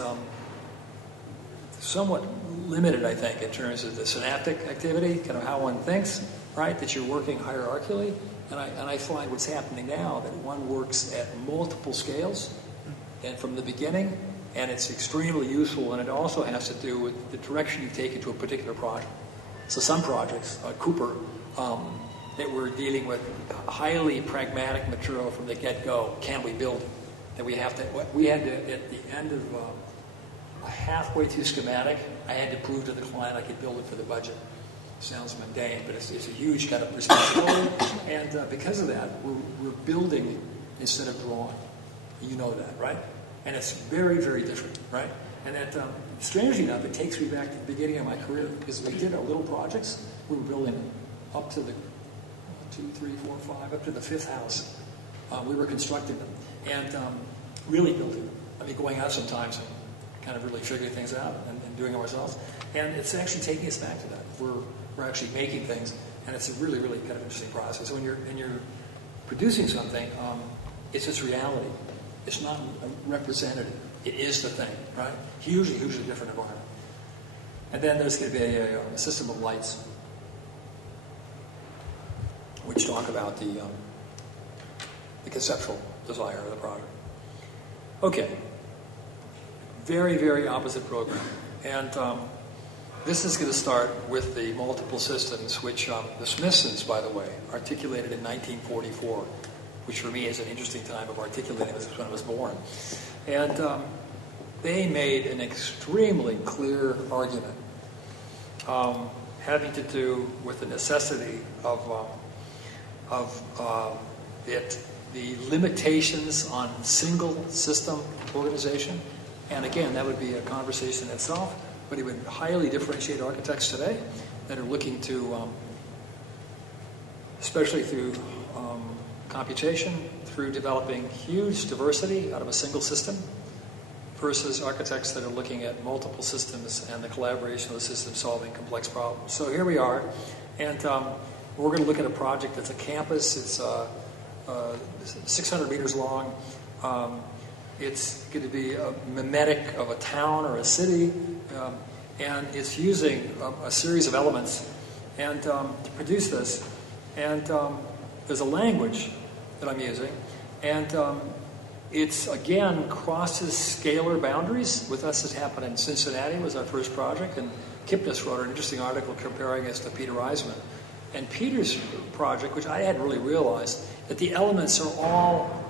somewhat limited, I think, in terms of the synaptic activity, kind of how one thinks, right? That you're working hierarchically. And I find what's happening now that one works at multiple scales and from the beginning, and it's extremely useful, and it also has to do with the direction you take into a particular project. So some projects, Cooper, that we're dealing with highly pragmatic material from the get-go. Can we build it? That we had to, at the end of halfway through schematic, I had to prove to the client I could build it for the budget. Sounds mundane, but it's a huge kind of responsibility. And because of that, we're building instead of drawing. You know that, right? And it's very, very different, right? And that, strangely enough, it takes me back to the beginning of my career, because we did our little projects. We were building up to the 2, 3, 4, 5, up to the 5th house. We were constructing them and really building them. I mean, going out sometimes and kind of really figuring things out and doing it ourselves. And it's actually taking us back to that. We're actually making things, and it's a really, really kind of interesting process. When you're producing something, it's its reality. It's not representative. It is the thing, right? Hugely different environment. And then there's going to be a system of lights, which talk about the conceptual desire of the product. Okay. Very, very opposite program. And this is going to start with the multiple systems, which the Smithsons, by the way, articulated in 1944, which for me is an interesting time of articulating this when I was born. And they made an extremely clear argument having to do with the necessity of the limitations on single system organization. And again, that would be a conversation in itself, but it would highly differentiate architects today that are looking to especially through computation, through developing huge diversity out of a single system, versus architects that are looking at multiple systems and the collaboration of the system solving complex problems. So here we are, and we're going to look at a project that's a campus. It's 600 meters long. It's going to be a mimetic of a town or a city, and it's using a series of elements and to produce this. And there's a language that I'm using, and it's, again, crosses scalar boundaries. With us, it happened in Cincinnati, was our first project, and Kipnis wrote an interesting article comparing us to Peter Eisman. And Peter's project, which I hadn't really realized, that the elements are all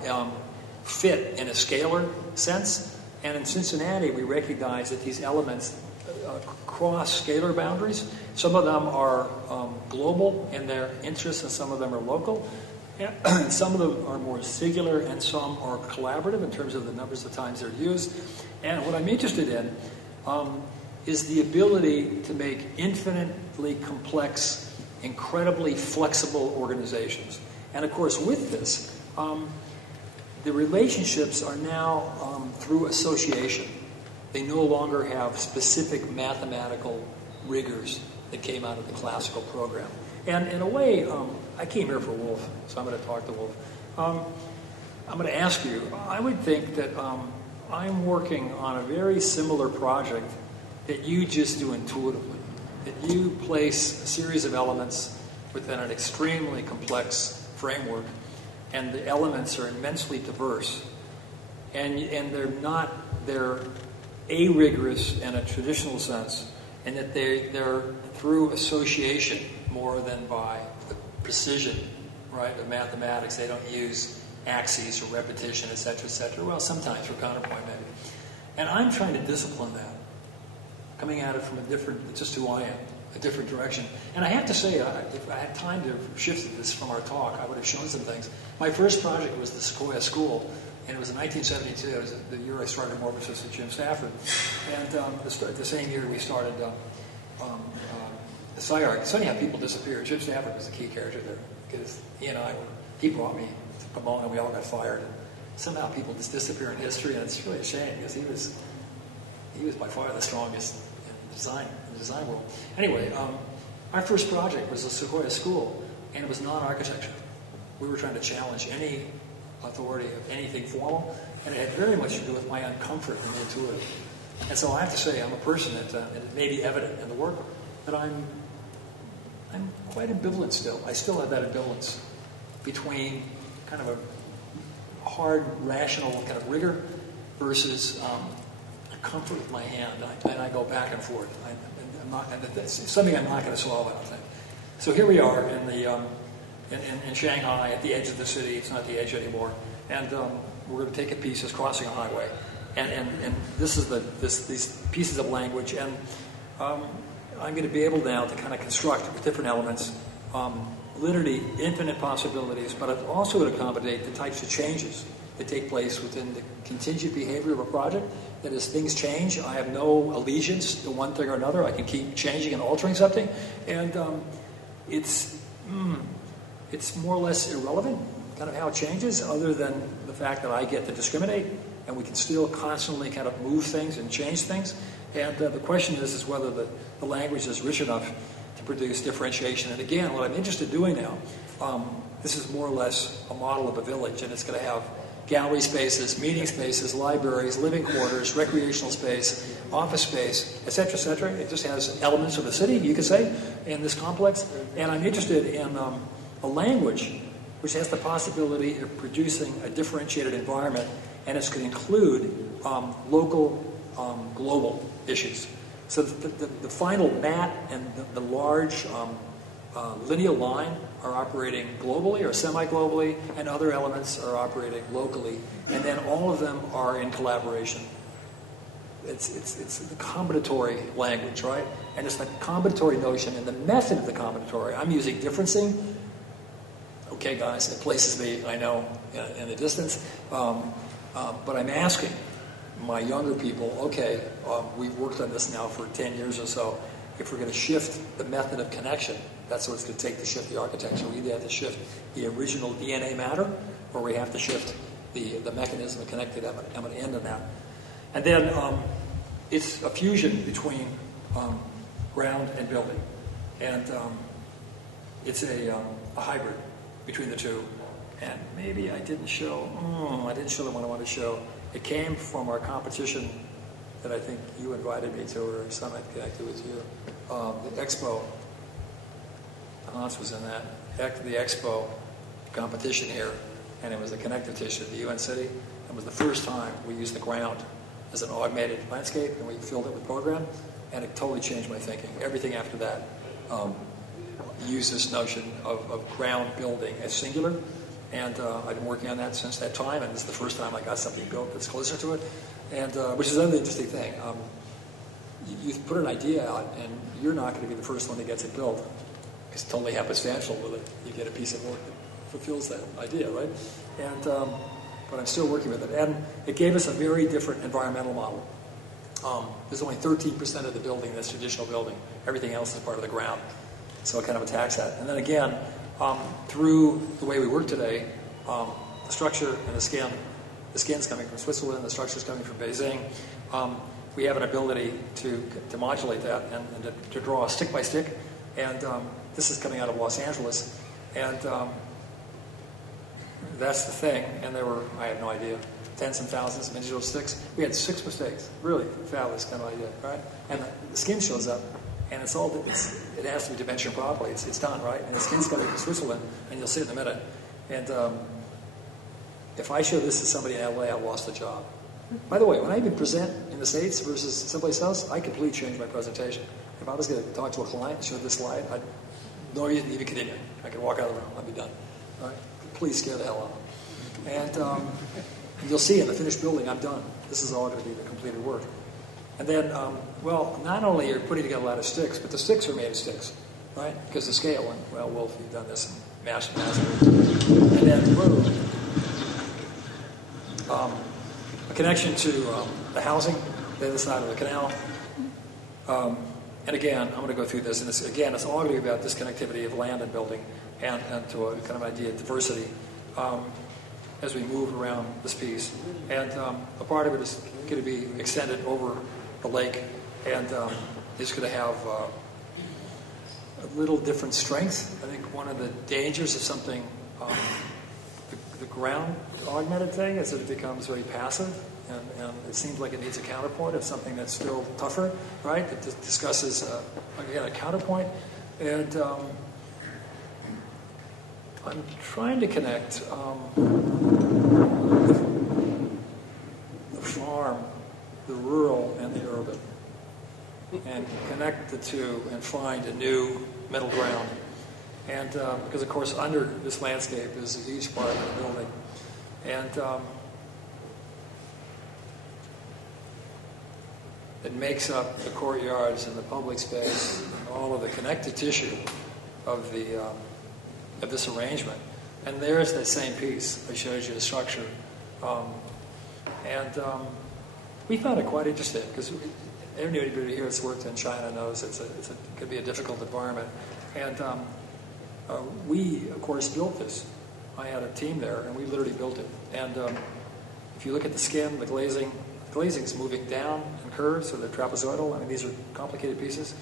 fit in a scalar sense. And in Cincinnati, we recognize that these elements cross scalar boundaries. Some of them are global in their interests, and some of them are local. And some of them are more singular, and some are collaborative in terms of the numbers of times they're used. And what I'm interested in is the ability to make infinitely complex, incredibly flexible organizations. And of course, with this, the relationships are now through association. They no longer have specific mathematical rigors that came out of the classical program. And in a way, I came here for Wolf, so I'm going to talk to Wolf. I'm going to ask you, I would think that I'm working on a very similar project that you just do intuitively, that you place a series of elements within an extremely complex framework, and the elements are immensely diverse. And they're a-rigorous in a traditional sense, and that they're through association more than by the precision, right, of mathematics. They don't use axes or repetition, et cetera, well, sometimes for counterpoint maybe. And I'm trying to discipline that, coming at it from a different, just who I am, a different direction. And I have to say, if I had time to shift this from our talk, I would have shown some things. My first project was the Sequoia School, and it was in 1972. It was the year I started Morphosis with Jim Stafford. And the same year we started the SciArc. It's funny how people disappear. Jim Stafford was the key character there, because he brought me to Pomona, and we all got fired. And somehow people just disappear in history, and it's really a shame, because he was by far the strongest in the design world. Anyway, our first project was the Sequoia School, and it was non-architecture. We were trying to challenge any authority of anything formal, and it had very much to do with my own comfort and intuitive. And so I have to say, I'm a person that, and it may be evident in the work, that I'm quite ambivalent still. I still have that ambivalence between kind of a hard, rational kind of rigor versus a comfort with my hand. And I go back and forth. It's something I'm not going to solve, I don't think. So here we are in Shanghai at the edge of the city. It's not the edge anymore. And we're going to take a piece that's crossing a highway. And this is these pieces of language. And I'm going to be able now to kind of construct with different elements, literally infinite possibilities, but also to accommodate the types of changes that take place within the contingent behavior of a project. That as things change, I have no allegiance to one thing or another. I can keep changing and altering something. And it's more or less irrelevant, kind of how it changes, other than the fact that I get to discriminate, and we can still constantly kind of move things and change things. And the question is whether the language is rich enough to produce differentiation. And again, what I'm interested in doing now, this is more or less a model of a village, and it's going to have gallery spaces, meeting spaces, libraries, living quarters, recreational space, office space, et cetera, et cetera. It just has elements of the city, you could say, in this complex. And I'm interested in a language which has the possibility of producing a differentiated environment, and it's going to include local, global issues. So the final mat and the large lineal line are operating globally or semi-globally, and other elements are operating locally, and then all of them are in collaboration. It's the combinatory language, right? And it's the combinatory notion and the method of the combinatory. I'm using differencing. Okay, guys, it places me, I know, in the distance. But I'm asking my younger people, okay, we've worked on this now for 10 years or so, if we're going to shift the method of connection, that's what it's going to take to shift the architecture. We either have to shift the original DNA matter, or we have to shift the mechanism of connecting them. I'm going to end on that. And then it's a fusion between ground and building. And it's a hybrid between the two. And maybe I didn't show the one I wanted to show. It came from our competition that I think you invited me to, or Summit connected with you. The Expo. Hans was in that. The Expo competition here, and it was a connective tissue at the UN City. It was the first time we used the ground as an augmented landscape, and we filled it with program, and it totally changed my thinking. Everything after that used this notion of ground building as singular, and I've been working on that since that time, and this is the first time I got something built that's closer to it, and which is another interesting thing. You put an idea out, and you're not going to be the first one that gets it built. It's totally happenstantial with it. You get a piece of work that fulfills that idea, right? And but I'm still working with it. And it gave us a very different environmental model. There's only 13% of the building that's traditional building. Everything else is part of the ground. So it kind of attacks that. And then again, through the way we work today, the structure and the skin's coming from Switzerland, the structure's coming from Beijing. We have an ability to modulate that and to draw stick by stick. And this is coming out of Los Angeles. And that's the thing. And there were, I have no idea, tens and thousands of individual sticks. We had 6 mistakes. Really fabulous kind of idea, right? And the skin shows up, and it has to be dimensioned properly. It's done, right? And the skin's coming from Switzerland, and you'll see it in a minute. And if I show this to somebody in LA, I lost the job. By the way, when I even present in the States versus someplace else, I completely change my presentation. If I was going to talk to a client and show this slide, I'd no reason to even continue. I could walk out of the room. I'd be done. All right? Please scare the hell out of them. And you'll see in the finished building, I'm done. This is all going to be the completed work. And then, well, not only are you putting together a lot of sticks, but the sticks are made of sticks, right? Because the scale, and, well, Wolf, you've done this and massive. And then, boom. A connection to the housing, the other side of the canal. And again, I'm going to go through this. And this, again, it's all going to be about this connectivity of land and building and to a kind of idea of diversity as we move around this piece. And a part of it is going to be extended over the lake, and it's going to have a little different strength. I think one of the dangers of something, the ground augmented thing, is that it becomes very passive. And it seems like it needs a counterpoint of something that's still tougher, right? That discusses, again, a counterpoint. And I'm trying to connect the farm, the rural, and the urban. And connect the two and find a new middle ground. And because, of course, under this landscape is a huge part of the building. And it makes up the courtyards and the public space and all of the connective tissue of this arrangement. And there's that same piece I showed you, the structure. We found it quite interesting because everybody here that's worked in China knows it could be a difficult environment. And we, of course, built this. I had a team there, and we literally built it. And if you look at the skin, the glazing is moving down and curved, so they're trapezoidal. I mean, these are complicated pieces.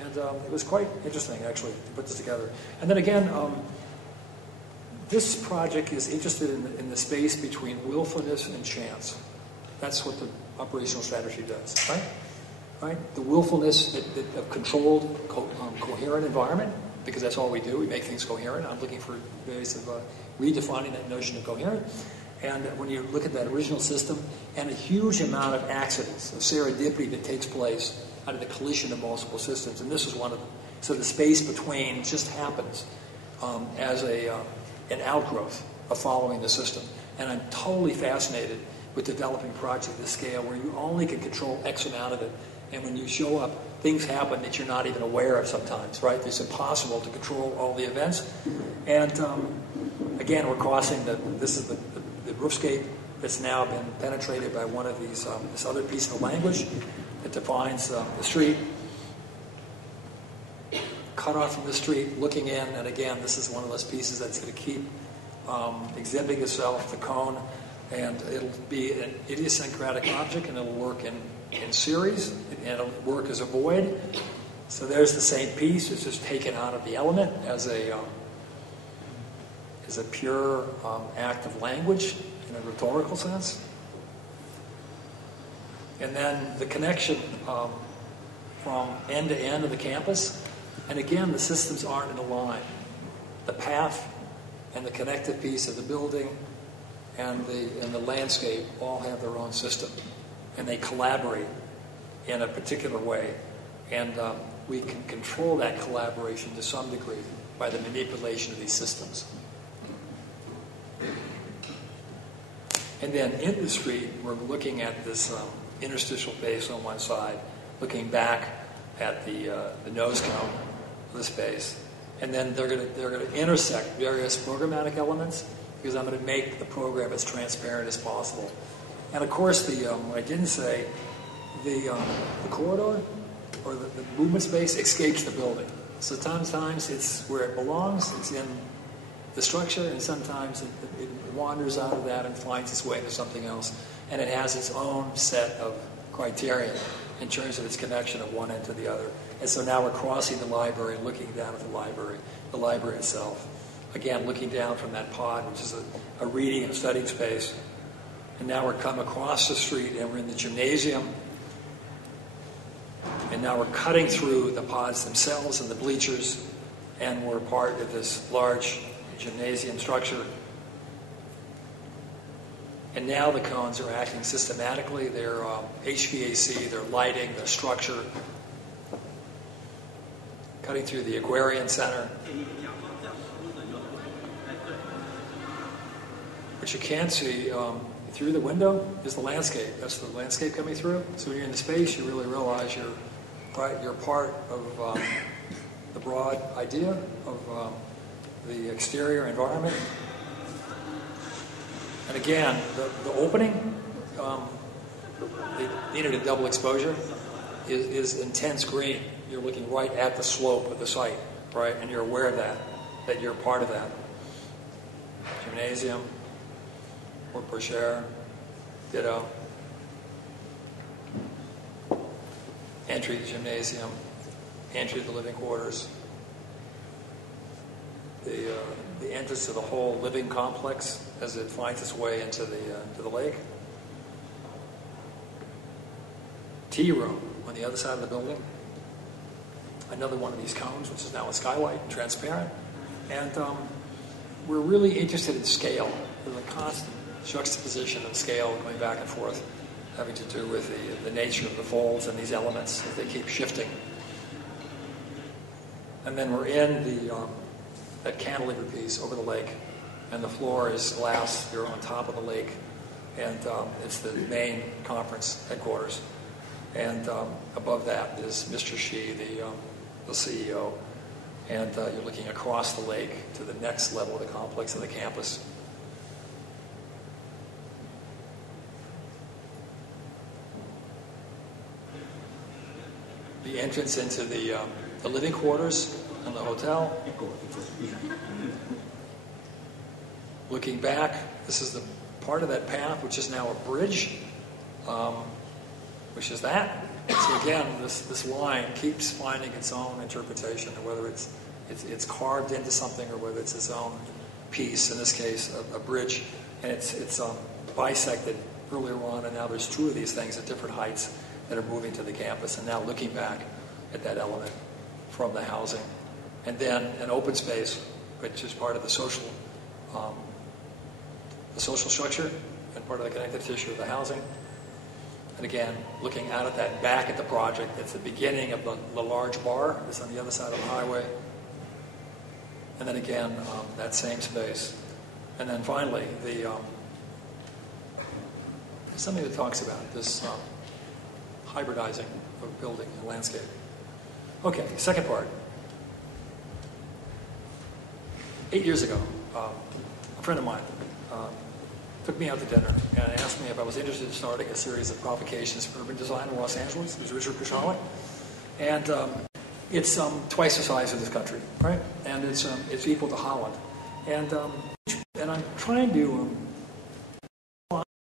And it was quite interesting, actually, to put this together. And then again, this project is interested in the space between willfulness and chance. That's what the operational strategy does, right? The willfulness of controlled, coherent environment, because that's all we do. We make things coherent. I'm looking for ways of redefining that notion of coherent. And when you look at that original system, and a huge amount of accidents, of serendipity that takes place out of the collision of multiple systems, and this is one of them. So the space between just happens as an outgrowth of following the system. And I'm totally fascinated with developing projects at this scale where you only can control X amount of it. And when you show up, things happen that you're not even aware of sometimes, right? It's impossible to control all the events. And again, we're crossing this is the roofscape that's now been penetrated by one of these, this other piece of language that defines the street. cut off from the street, looking in, and again, this is one of those pieces that's going to keep exhibiting itself, the cone, and it'll be an idiosyncratic object, and it'll work in series, and it'll work as a void. So there's the same piece. It's just taken out of the element as a pure act of language in a rhetorical sense. And then the connection from end to end of the campus. And again, the systems aren't in a line. The path and the connective piece of the building and the landscape all have their own system. And they collaborate in a particular way. And we can control that collaboration to some degree by the manipulation of these systems. And then in the street, we're looking at this interstitial base on one side, looking back at the nose cone of the space. And then they're going to intersect various programmatic elements, because I'm going to make the program as transparent as possible. And of course, what I didn't say, the corridor or the movement space escapes the building. So sometimes it's where it belongs, it's in the structure, and sometimes it wanders out of that and finds its way into something else. And it has its own set of criteria in terms of its connection of one end to the other. And so now we're crossing the library and looking down at the library itself. Again, looking down from that pod, which is a reading and studying space. And now we're come across the street and we're in the gymnasium. And now we're cutting through the pods themselves and the bleachers, and we're part of this large gymnasium structure. And now the cones are acting systematically. They're HVAC, they're lighting, they're structure. Cutting through the Aquarian Center. What you can't see through the window is the landscape. That's the landscape coming through. So when you're in the space, you really realize you're part of the broad idea of the exterior environment. And again, the opening, they needed a double exposure, is intense green. You're looking right at the slope of the site, right? And you're aware of that you're part of that. Gymnasium, Porte Cochere, Ditto. Entry to the gymnasium, entry to the living quarters, the entrance to the whole living complex as it finds its way into the lake. Tea room on the other side of the building. Another one of these cones, which is now a skylight and transparent. And we're really interested in scale. There's a constant juxtaposition of scale going back and forth, having to do with the nature of the folds and these elements as they keep shifting. And then we're in that cantilever piece over the lake, and the floor is glass. You're on top of the lake, and it's the Mayne conference headquarters. And above that is Mr. Shi, the CEO, and you're looking across the lake to the next level of the complex of the campus. The entrance into the living quarters and the hotel. Looking back, this is the part of that path which is now a bridge, which is that. So again, this line keeps finding its own interpretation, whether it's carved into something or whether it's its own piece. In this case, a bridge, and it's bisected earlier on, and now there's two of these things at different heights that are moving to the campus, and now looking back at that element from the housing. And then an open space, which is part of the social structure and part of the connective tissue of the housing. And again, looking out at that back at the project, it's the beginning of the large bar that's on the other side of the highway. And then again, that same space. And then finally, there's something that talks about this hybridizing of building and landscape. Okay, second part. 8 years ago, a friend of mine took me out to dinner and asked me if I was interested in starting a series of provocations for urban design in Los Angeles. It was Richard Kushawat. And it's twice the size of this country, right? And it's equal to Holland. And I'm trying to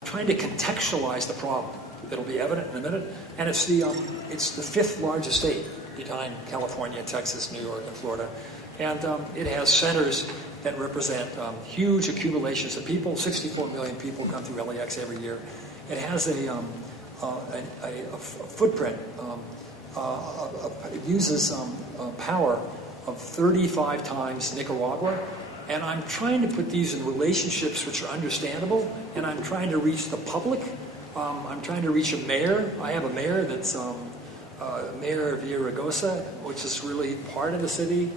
contextualize the problem. It'll be evident in a minute. And it's the fifth largest state behind California, Texas, New York, and Florida. And it has centers that represent huge accumulations of people. 64 million people come through LAX every year. It has a footprint. It uses power of 35 times Nicaragua. And I'm trying to put these in relationships which are understandable, and I'm trying to reach the public. I'm trying to reach a mayor. I have a mayor that's Mayor Villaraigosa, which is really part of the city.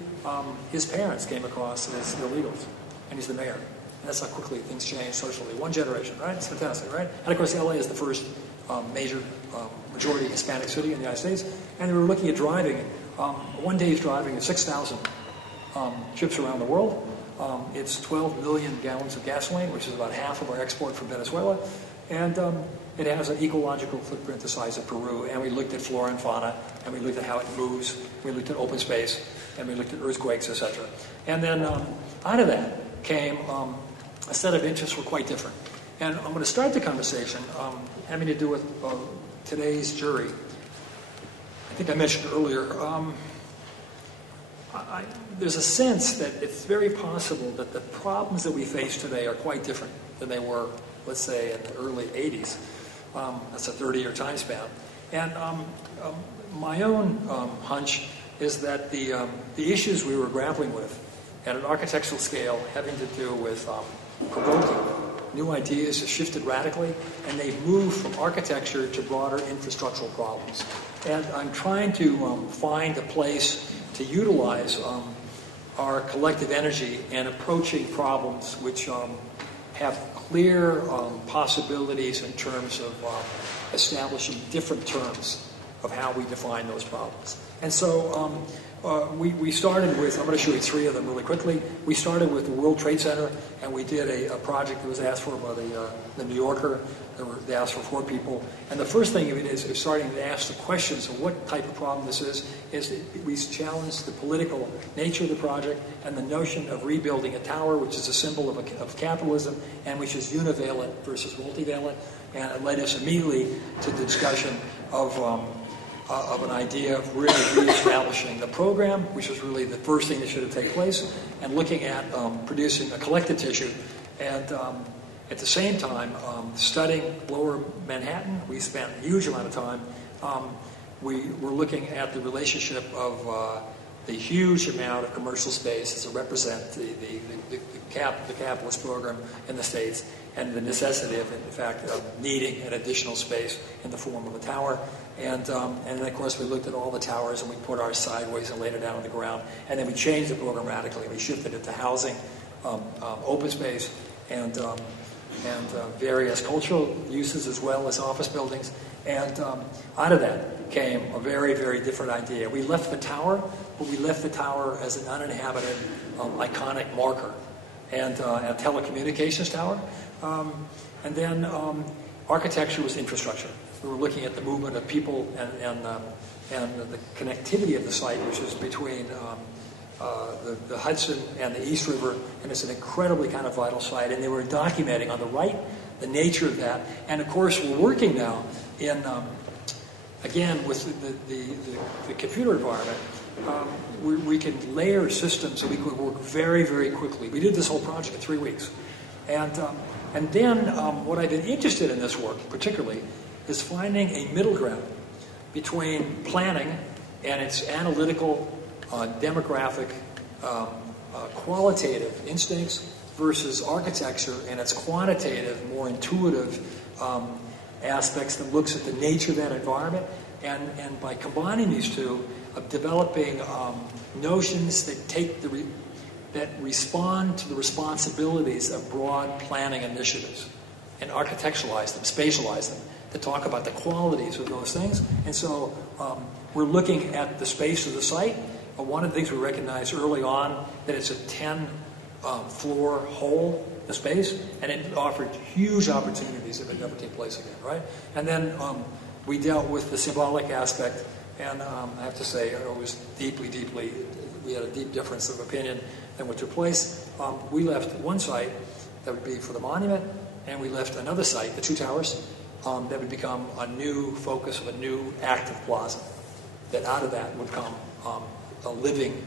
His parents came across as illegals, and he's the mayor. And that's how quickly things change socially. One generation, right? It's fantastic, right? And of course, LA is the first major majority Hispanic city in the United States. And we were looking at driving, one day's driving of 6,000 trips around the world. It's 12 million gallons of gasoline, which is about half of our export from Venezuela. And it has an ecological footprint the size of Peru. And we looked at flora and fauna, and we looked at how it moves. We looked at open space, and we looked at earthquakes, etc. And then out of that came a set of interests were quite different. And I'm going to start the conversation having to do with today's jury. I think I mentioned earlier, there's a sense that it's very possible that the problems that we face today are quite different than they were, let's say, in the early 80s. That's a 30-year time span. And my own hunch is that the issues we were grappling with at an architectural scale having to do with provoking new ideas have shifted radically, and they've moved from architecture to broader infrastructural problems. And I'm trying to find a place to utilize our collective energy in approaching problems which have clear possibilities in terms of establishing different terms of how we define those problems. And so we started with, I'm going to show you three of them really quickly. We started with the World Trade Center, and we did a project that was asked for by the New Yorker. They asked for 4 people. And the first thing is starting to ask the questions of what type of problem this is we challenged the political nature of the project and the notion of rebuilding a tower, which is a symbol of capitalism, and which is univalent versus multivalent. And it led us immediately to the discussion of an idea of really reestablishing the program, which was really the first thing that should have taken place, and looking at producing a collective tissue. And at the same time, studying Lower Manhattan, we spent a huge amount of time. We were looking at the relationship of the huge amount of commercial space to represent the capitalist program in the States, and the necessity of, in fact, needing an additional space in the form of a tower. And then, of course, we looked at all the towers, and we put ours sideways and laid it down on the ground. And then we changed the program radically. We shifted it to housing, open space, and various cultural uses as well as office buildings. And out of that came a very, very different idea. We left the tower, but we left the tower as an uninhabited, iconic marker, and a telecommunications tower. And then architecture was infrastructure. We were looking at the movement of people and the connectivity of the site, which is between the Hudson and the East River, and it's an incredibly kind of vital site. And they were documenting on the right the nature of that. And of course, we're working now in, again, with the computer environment. We can layer systems so we could work very, very quickly. We did this whole project in 3 weeks. And then what I've been interested in this work, particularly, is finding a middle ground between planning and its analytical, demographic, qualitative instincts versus architecture and its quantitative, more intuitive aspects that looks at the nature of that environment. And by combining these two, of developing notions that that respond to the responsibilities of broad planning initiatives and architecturalize them, spatialize them, to talk about the qualities of those things. And so we're looking at the space of the site. One of the things we recognized early on, that it's a 10-floor whole, the space, and it offered huge opportunities that would never take place again, right? And then we dealt with the symbolic aspect And I have to say, it was we had a deep difference of opinion than what took place. We left one site that would be for the monument, and we left another site, the two towers, that would become a new focus of a new active plaza. That out of that would come a living,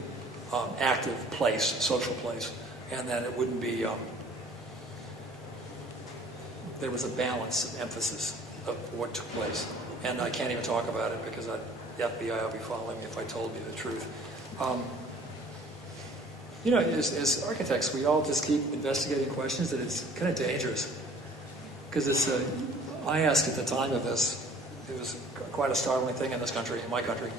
active place, social place, and that it wouldn't be, there was a balance, an emphasis of what took place. And I can't even talk about it because the FBI will be following me if I told you the truth. As architects, we all just keep investigating questions that it's kind of dangerous. Because I asked at the time of this, it was quite a startling thing in this country, in my country,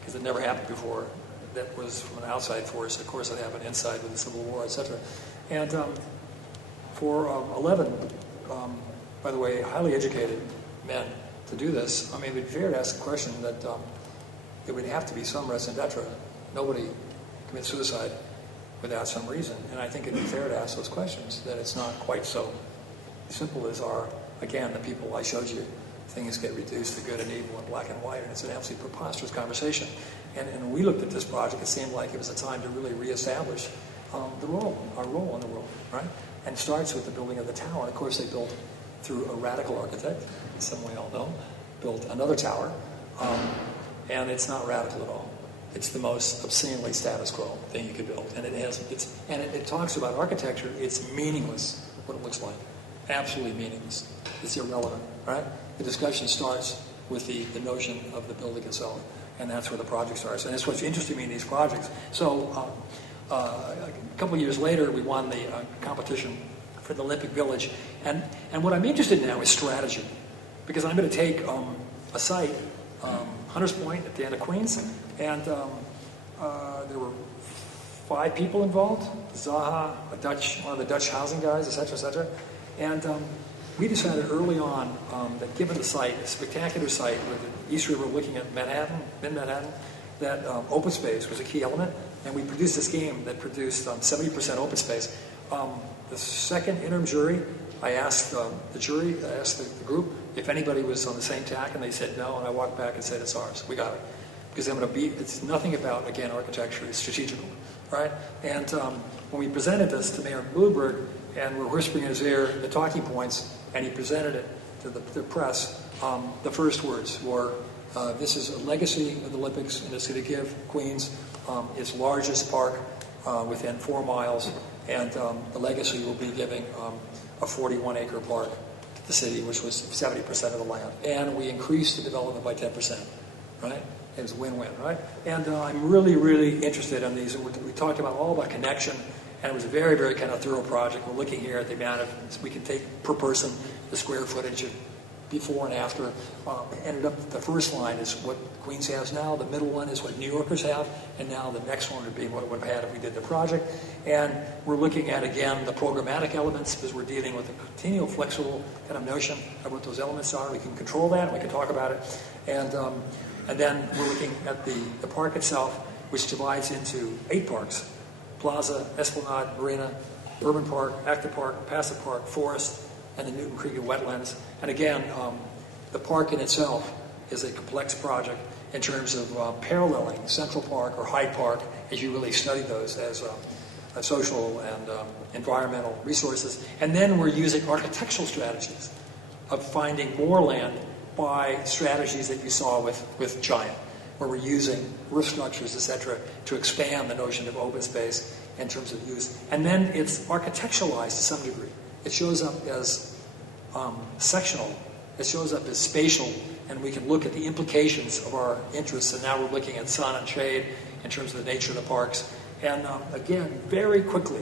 because it never happened before. That was from an outside force. Of course, it happened inside with the Civil War, etc. And for 11, by the way, highly educated men to do this, I mean, we'd fear to ask a question that there would have to be some res indetra. Nobody commits suicide without some reason. And I think it'd be fair to ask those questions, that it's not quite so simple as again, the people I showed you, things get reduced to good and evil and black and white, and it's an absolutely preposterous conversation. And when we looked at this project, it seemed like it was a time to really reestablish our role in the world, right? And it starts with the building of the tower. And of course, they built, through a radical architect, some we all know, built another tower, and it's not radical at all. It's the most obscenely status quo thing you could build, and it talks about architecture. It's meaningless what it looks like, absolutely meaningless. It's irrelevant, right? The discussion starts with the notion of the building itself, and that's where the project starts. And that's what's interesting to me in these projects. So a couple of years later, we won the competition for the Olympic Village, and what I'm interested in now is strategy, because I'm going to take a site, Hunters Point at the end of Queens, and there were 5 people involved, Zaha, one of the Dutch housing guys, etc., and we decided early on that given the site, a spectacular site with the East River looking at mid-Manhattan, that open space was a key element, and we produced this game that produced 70% open space. The second interim jury, I asked the group if anybody was on the same tack, and they said no, and I walked back and said, it's ours, we got it. Because it's nothing about, again, architecture, it's strategical, right? And when we presented this to Mayor Bloomberg, and we're whispering in his ear the talking points, and he presented it to the press, the first words were, this is a legacy of the Olympics, and it's going to give Queens its largest park within 4 miles, and the legacy will be giving a 41-acre park to the city, which was 70% of the land. And we increased the development by 10%, right? It was a win-win, right? And I'm really, really interested in these. We talked all about connection, and it was a very, very kind of thorough project. We're looking here at the amount of, we can take per person the square footage of before and after. Ended up, the first line is what Queens has now, the middle one is what New Yorkers have, and now the next one would be what it would have had if we did the project. And we're looking at, again, the programmatic elements, because we're dealing with a continual flexible kind of notion of what those elements are. We can control that, and we can talk about it. And then we're looking at the park itself, which divides into 8 parks: Plaza, Esplanade, Marina, Urban Park, Active Park, Passive Park, Forest, and the Newton Creek and Wetlands. And again, the park in itself is a complex project in terms of paralleling Central Park or Hyde Park as you really study those as social and environmental resources. And then we're using architectural strategies of finding more land by strategies that you saw with Giant, where we're using roof structures, etc., to expand the notion of open space in terms of use. And then it's architecturalized to some degree. It shows up as sectional. It shows up as spatial, and we can look at the implications of our interests. And now we're looking at sun and shade in terms of the nature of the parks. And again, very quickly,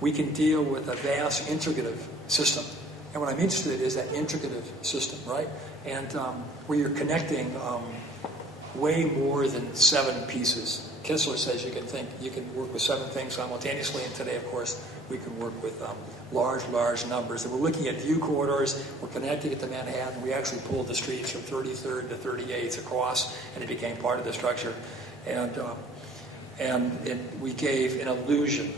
we can deal with a vast integrative system. And what I'm interested in is that integrative system, right? And where you're connecting way more than 7 pieces. Kessler says you can work with 7 things simultaneously, and today, of course, we can work with large numbers. And we're looking at view corridors. We're connecting it to Manhattan. We actually pulled the streets from 33rd to 38th across, and it became part of the structure. We gave an illusion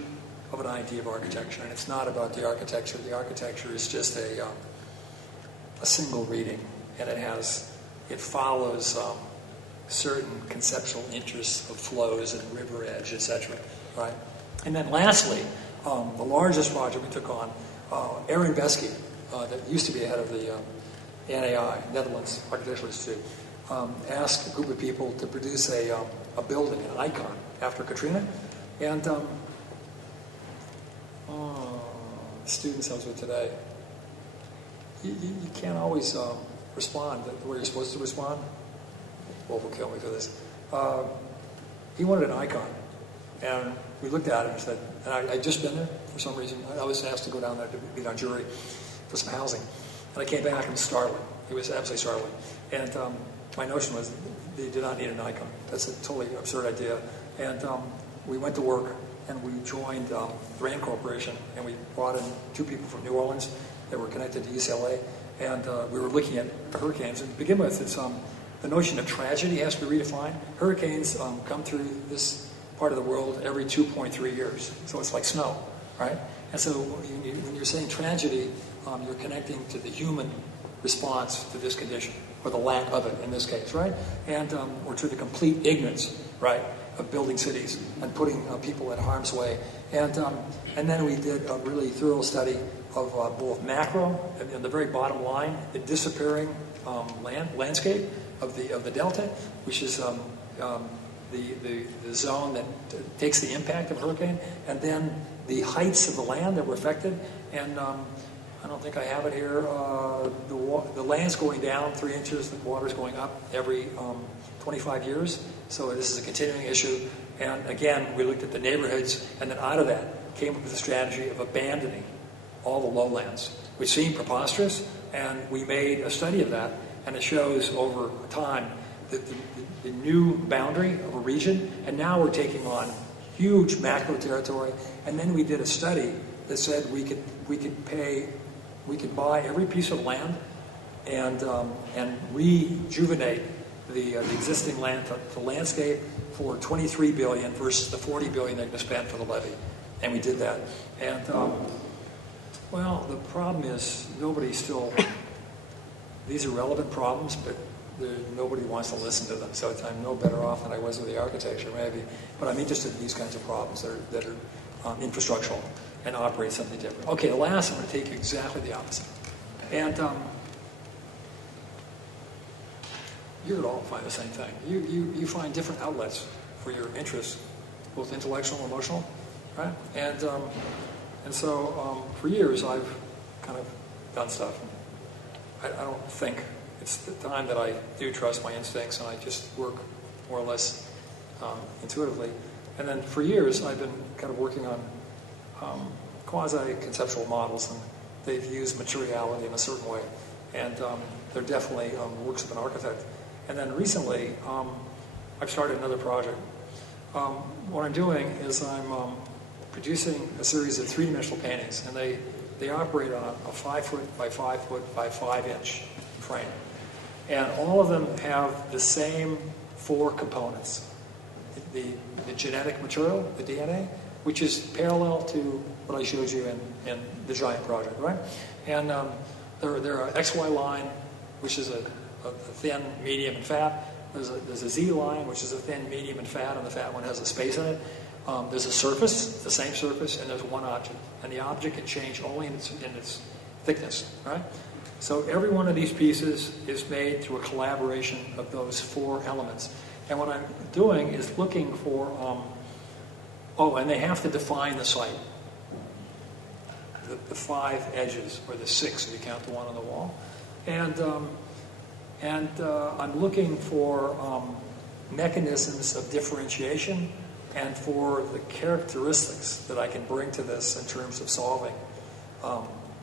of an idea of architecture, and it's not about the architecture. The architecture is just a single reading, and it follows certain conceptual interests of flows and river edge, etc. Right? And then lastly, the largest project we took on, Aaron Besky, that used to be head of the NAI, Netherlands Architectural Institute, asked a group of people to produce a building, an icon, after Katrina. And students I was with today, you can't always respond the way you're supposed to respond. Wolf will kill me for this. He wanted an icon. And we looked at it and said, and I'd just been there for some reason. I was asked to go down there to meet on jury for some housing. And I came back and it was startling. It was absolutely startling. And my notion was they did not need an icon. That's a totally absurd idea. And we went to work and we joined the RAND Corporation and we brought in 2 people from New Orleans that were connected to UCLA. And we were looking at hurricanes. And to begin with, it's the notion of tragedy has to be redefined. Hurricanes come through this part of the world every 2.3 years. So it's like snow, right? And so when you're saying tragedy, you're connecting to the human response to this condition, or the lack of it in this case, right? And or to the complete ignorance, right, of building cities and putting people at harm's way. And then we did a really thorough study of both macro and the very bottom line, the disappearing landscape of the delta, which is the zone that takes the impact of a hurricane, and then the heights of the land that were affected. And I don't think I have it here. The land's going down 3 inches, the water's going up every 25 years. So this is a continuing issue. And again, we looked at the neighborhoods, and then out of that came up with a strategy of abandoning all the lowlands, which seemed preposterous. And we made a study of that, and it shows over time that the new boundary of a region, and now we're taking on huge macro territory. And then we did a study that said we could buy every piece of land and rejuvenate the existing land to landscape for $23 billion versus the $40 billion they're going to spend for the levee. And we did that. And well, the problem is nobody's still. These are relevant problems, but nobody wants to listen to them. So I'm no better off than I was with the architecture, maybe. But I'm interested in these kinds of problems that are infrastructural and operate something different. Okay, the last, I'm going to take you exactly the opposite. And you would all find the same thing. You find different outlets for your interests, both intellectual and emotional, right? And so for years I've kind of done stuff. I don't think it's the time that I do trust my instincts, and I just work more or less intuitively. And then for years I've been kind of working on quasi-conceptual models, and they've used materiality in a certain way. And they're definitely works of an architect. And then recently, I've started another project. What I'm doing is I'm producing a series of three-dimensional paintings, and they operate on a 5 foot by 5 foot by 5 inch frame. And all of them have the same 4 components. The genetic material, the DNA, which is parallel to what I showed you in the giant project, right? And there are XY line, which is a thin, medium, and fat. There's a Z line, which is a thin, medium, and fat, and the fat one has a space in it. There's a surface, the same surface, and there's one object. And the object can change only in its thickness, right? So every one of these pieces is made through a collaboration of those 4 elements. And what I'm doing is looking for, and they have to define the site. The 5 edges, or the 6 if you count the one on the wall. And I'm looking for mechanisms of differentiation and for the characteristics that I can bring to this in terms of solving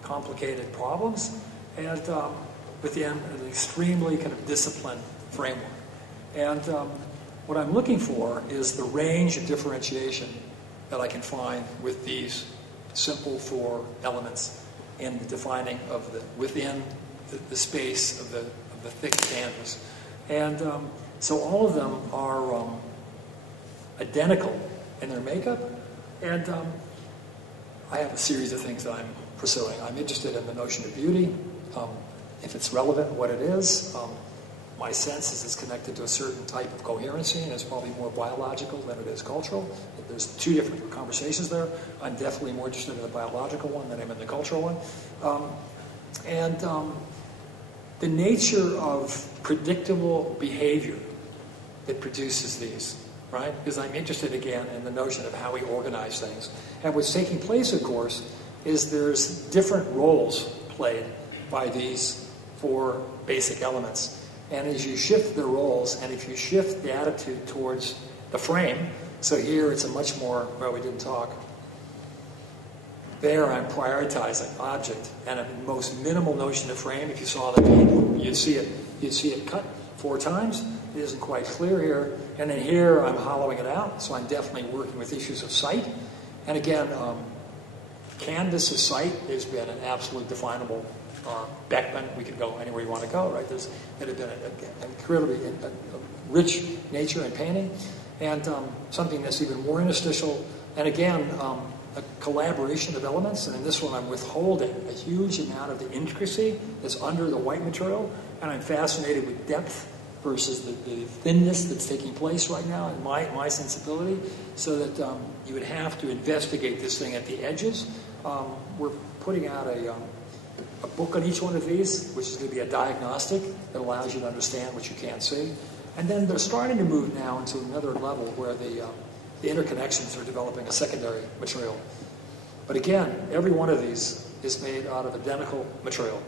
complicated problems, and within an extremely kind of disciplined framework. And what I'm looking for is the range of differentiation that I can find with these simple 4 elements in the defining of within the space of the thick canvas. And so all of them are identical in their makeup, and I have a series of things that I'm pursuing. I'm interested in the notion of beauty, if it's relevant, what it is, my sense is it's connected to a certain type of coherency, and it's probably more biological than it is cultural. There's two different conversations there. I'm definitely more interested in the biological one than I'm in the cultural one. The nature of predictable behavior that produces these, right? Because I'm interested, again, in the notion of how we organize things. And what's taking place, of course, is there's different roles played by these four basic elements. And as you shift the roles, and if you shift the attitude towards the frame, so here it's a much more, well, we didn't talk. There I'm prioritizing object, and a most minimal notion of frame. If you saw the paint, you'd see it cut 4 times. It isn't quite clear here. And then here I'm hollowing it out, so I'm definitely working with issues of sight. And again, canvas as sight has been an absolute definable Beckman. We could go anywhere you want to go, right? There's been an incredibly rich nature in painting, and something that's even more interstitial. And again, a collaboration of elements, and in this one I'm withholding a huge amount of the intricacy that's under the white material, and I'm fascinated with depth versus the thinness that's taking place right now in my sensibility, so that you would have to investigate this thing at the edges. We're putting out a book on each one of these, which is going to be a diagnostic that allows you to understand what you can't see. And then they're starting to move now into another level where the interconnections are developing a secondary material. But again, every one of these is made out of identical material.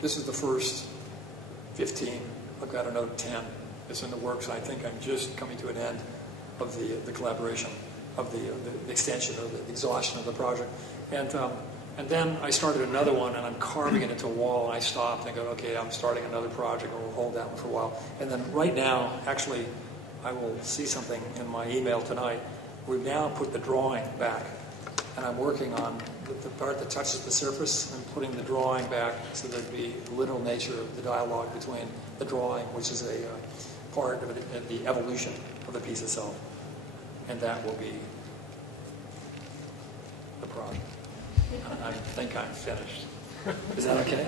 This is the first 15. I've got another 10. It's in the works. I think I'm just coming to an end of the collaboration, of the extension, of the exhaustion of the project. And then I started another one, and I'm carving it into a wall, and I stopped, and I go, okay, I'm starting another project, and we'll hold that one for a while. And then right now, actually, I will see something in my email tonight. We've now put the drawing back, and I'm working on the part that touches the surface and putting the drawing back so there'd be the literal nature of the dialogue between the drawing, which is a part of the evolution of the piece itself. And that will be the project. I think I'm finished. Is that okay?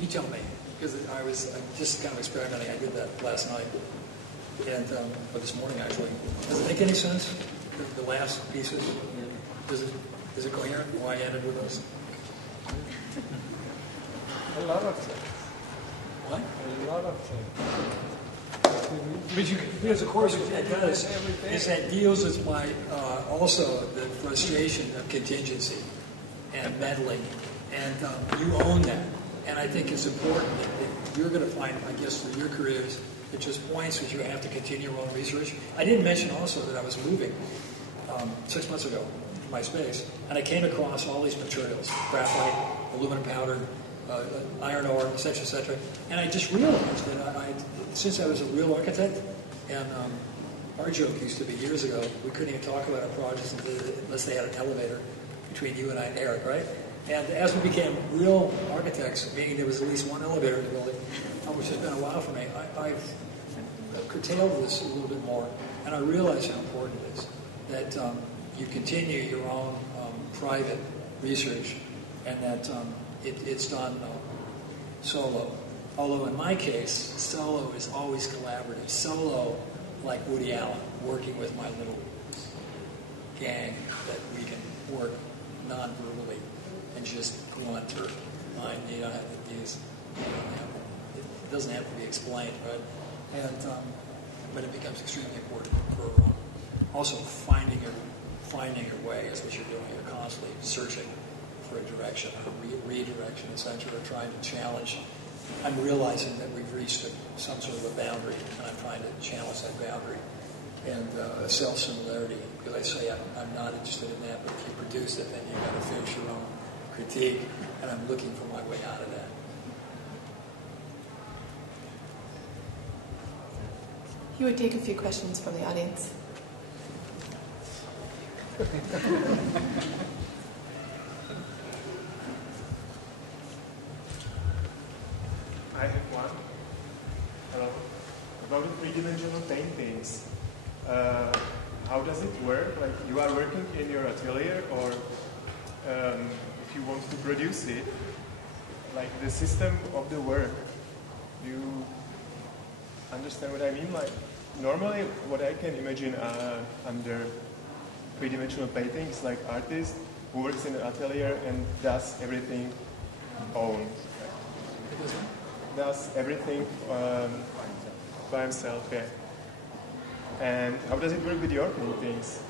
You tell me, because I'm just kind of experimenting. I did that last night, and or this morning actually. Does it make any sense? The last pieces, is it coherent? Why I ended with those? A lot of things. What? A lot of things. Because of course what that does is that deals with my also the frustration of contingency and meddling, and you own that. And I think it's important that you're going to find, I guess, through your careers, at just points that you have to continue your own research. I didn't mention also that I was moving 6 months ago to my space, and I came across all these materials, graphite, aluminum powder, iron ore, et cetera, and I just realized that since I was a real architect, and our joke used to be years ago, we couldn't even talk about our projects unless they had an elevator between you and I and Eric, right? And as we became real architects, meaning there was at least one elevator in the building, which has been a while for me, I've curtailed this a little bit more, and I realize how important it is that you continue your own private research, and that it's done solo. Although in my case, solo is always collaborative. Solo, like Woody Allen, working with my little gang that we can work non-verbally and just grunt or mind. You don't have to use. It doesn't have to be explained, right? And but it becomes extremely important for also finding your way is what you're doing. You're constantly searching for a direction, or redirection, etc., or trying to challenge. I'm realizing that we've reached some sort of a boundary, and I'm trying to challenge that boundary. And self-similarity, because I say I'm not interested in that, but if you produce it, then you've got to finish your own critique, and I'm looking for my way out of that. You would take a few questions from the audience. I have one. Hello. About the three-dimensional paintings. How does it work? Like, you are working in your atelier, or if you want to produce it, like the system of the work, you understand what I mean? Like, normally what I can imagine under three-dimensional painting is like artist who works in an atelier and does everything own. Does everything by himself, yeah. And how does it work with your paintings?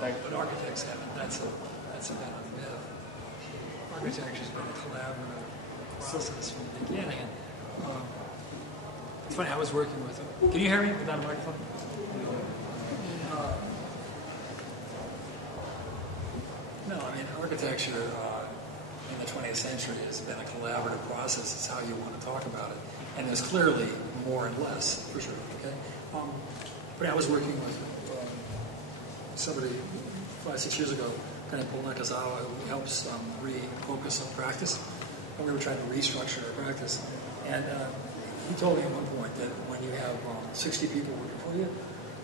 Like, but architects haven't. That's a bit of a myth. Architecture's been a collaborative process from the beginning. And, it's funny, I was working with them. Can you hear me without a microphone? No, I mean, architecture in the 20th century has been a collaborative process. It's how you want to talk about it. And there's clearly more and less, for sure, okay? But I was working with somebody 5-6 years ago, a guy named Paul Nakazawa, who helps refocus on practice. And we were trying to restructure our practice. And he told me at one point that when you have 60 people working for you,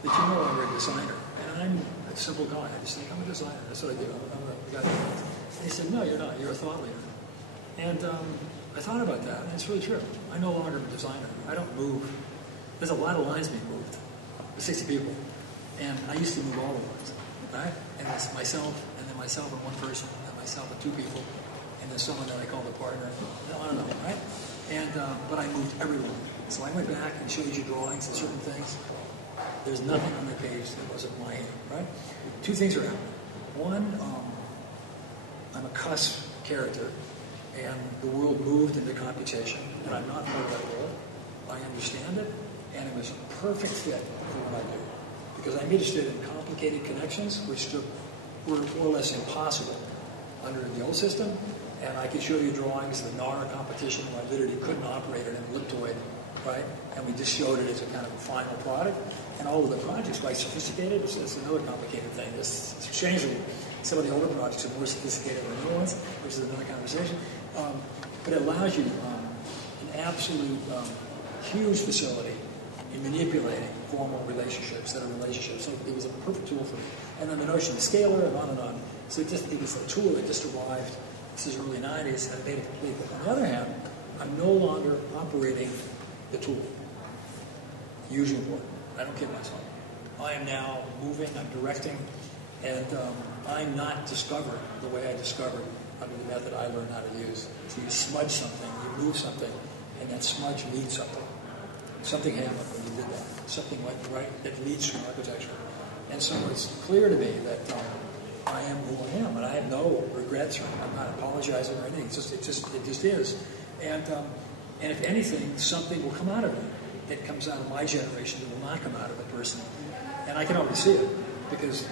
that you're no longer a designer. And I'm a simple guy. I just think, I'm a designer. That's what I do. I'm the guy. And he said, no, you're not. You're a thought leader. And I thought about that, and it's really true. I no longer am a designer. I don't move. There's a lot of lines being moved. There's 60 people. And I used to move all the lines, right? And it's myself, and then myself and one person, and myself and two people, and then someone that I call the partner. I don't know, right? And but I moved everyone. So I went back and showed you drawings and certain things. There's nothing on the page that wasn't my hand, right? Two things are happening. One, I'm a cusp character, and the world moved into computation, and I'm not part of that world. I understand it, and it was a perfect fit for what I do. Because I'm interested in complicated connections, which were more or less impossible under the old system, and I could show you drawings of the NAR competition where I literally couldn't operate an elliptoid, right? And we just showed it as a kind of a final product. And all of the projects, quite sophisticated, it's another complicated thing. It's exchanging. Some of the older projects are more sophisticated than the new ones, which is another conversation. But it allows you an absolute huge facility in manipulating formal relationships that are relationships. So it was a perfect tool for me. And then the notion of scalar and on and on. So it was a tool that just arrived, this is early 90s, and it made it complete. But on the other hand, I'm no longer operating the tool. Usual word. I don't kid myself. I am now moving, I'm directing, and I'm not discovering the way I discovered under the method I learned how to use. So you smudge something, you move something, and that smudge means something. Something happened when you did that. Something went right that leads to architecture. And so it's clear to me that I am who I am, and I have no regrets, or I'm not apologizing or anything. It just is. And if anything, something will come out of it that comes out of my generation that will not come out of a person. And I can already see it, because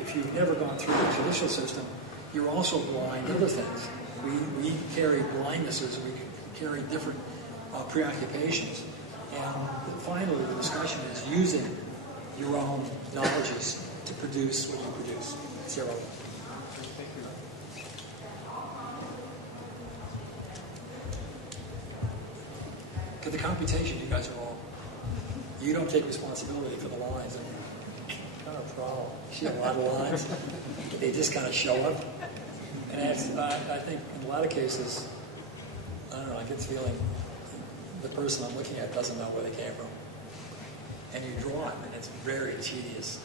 if you've never gone through the judicial system, you're also blind to other things. We carry blindnesses, we carry different preoccupations. And finally, the discussion is using your own knowledges to produce what you produce. Zero. Thank you. Because the computation, you guys are all, you don't take responsibility for the lines. And kind of a problem. You see a lot of lines, they just kind of show up. And I think in a lot of cases, I don't know, I get the feeling the person I'm looking at doesn't know where they came from. And you draw it, and it's very tedious,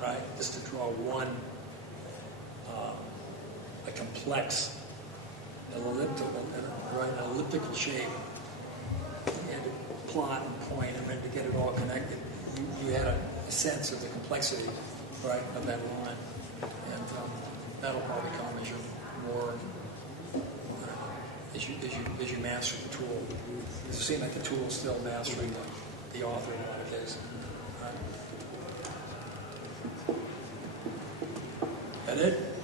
right? Just to draw one, a complex, an elliptical shape, and to plot and point, and then to get it all connected. You had a sense of the complexity, right, of that line. And that'll probably come as you're more, as you master the tool. It seems like the tool is still mastering the author in a lot of cases. That it?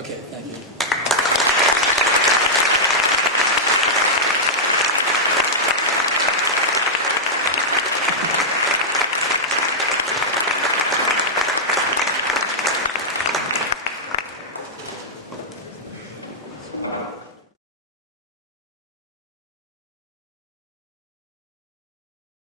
Okay, thank you.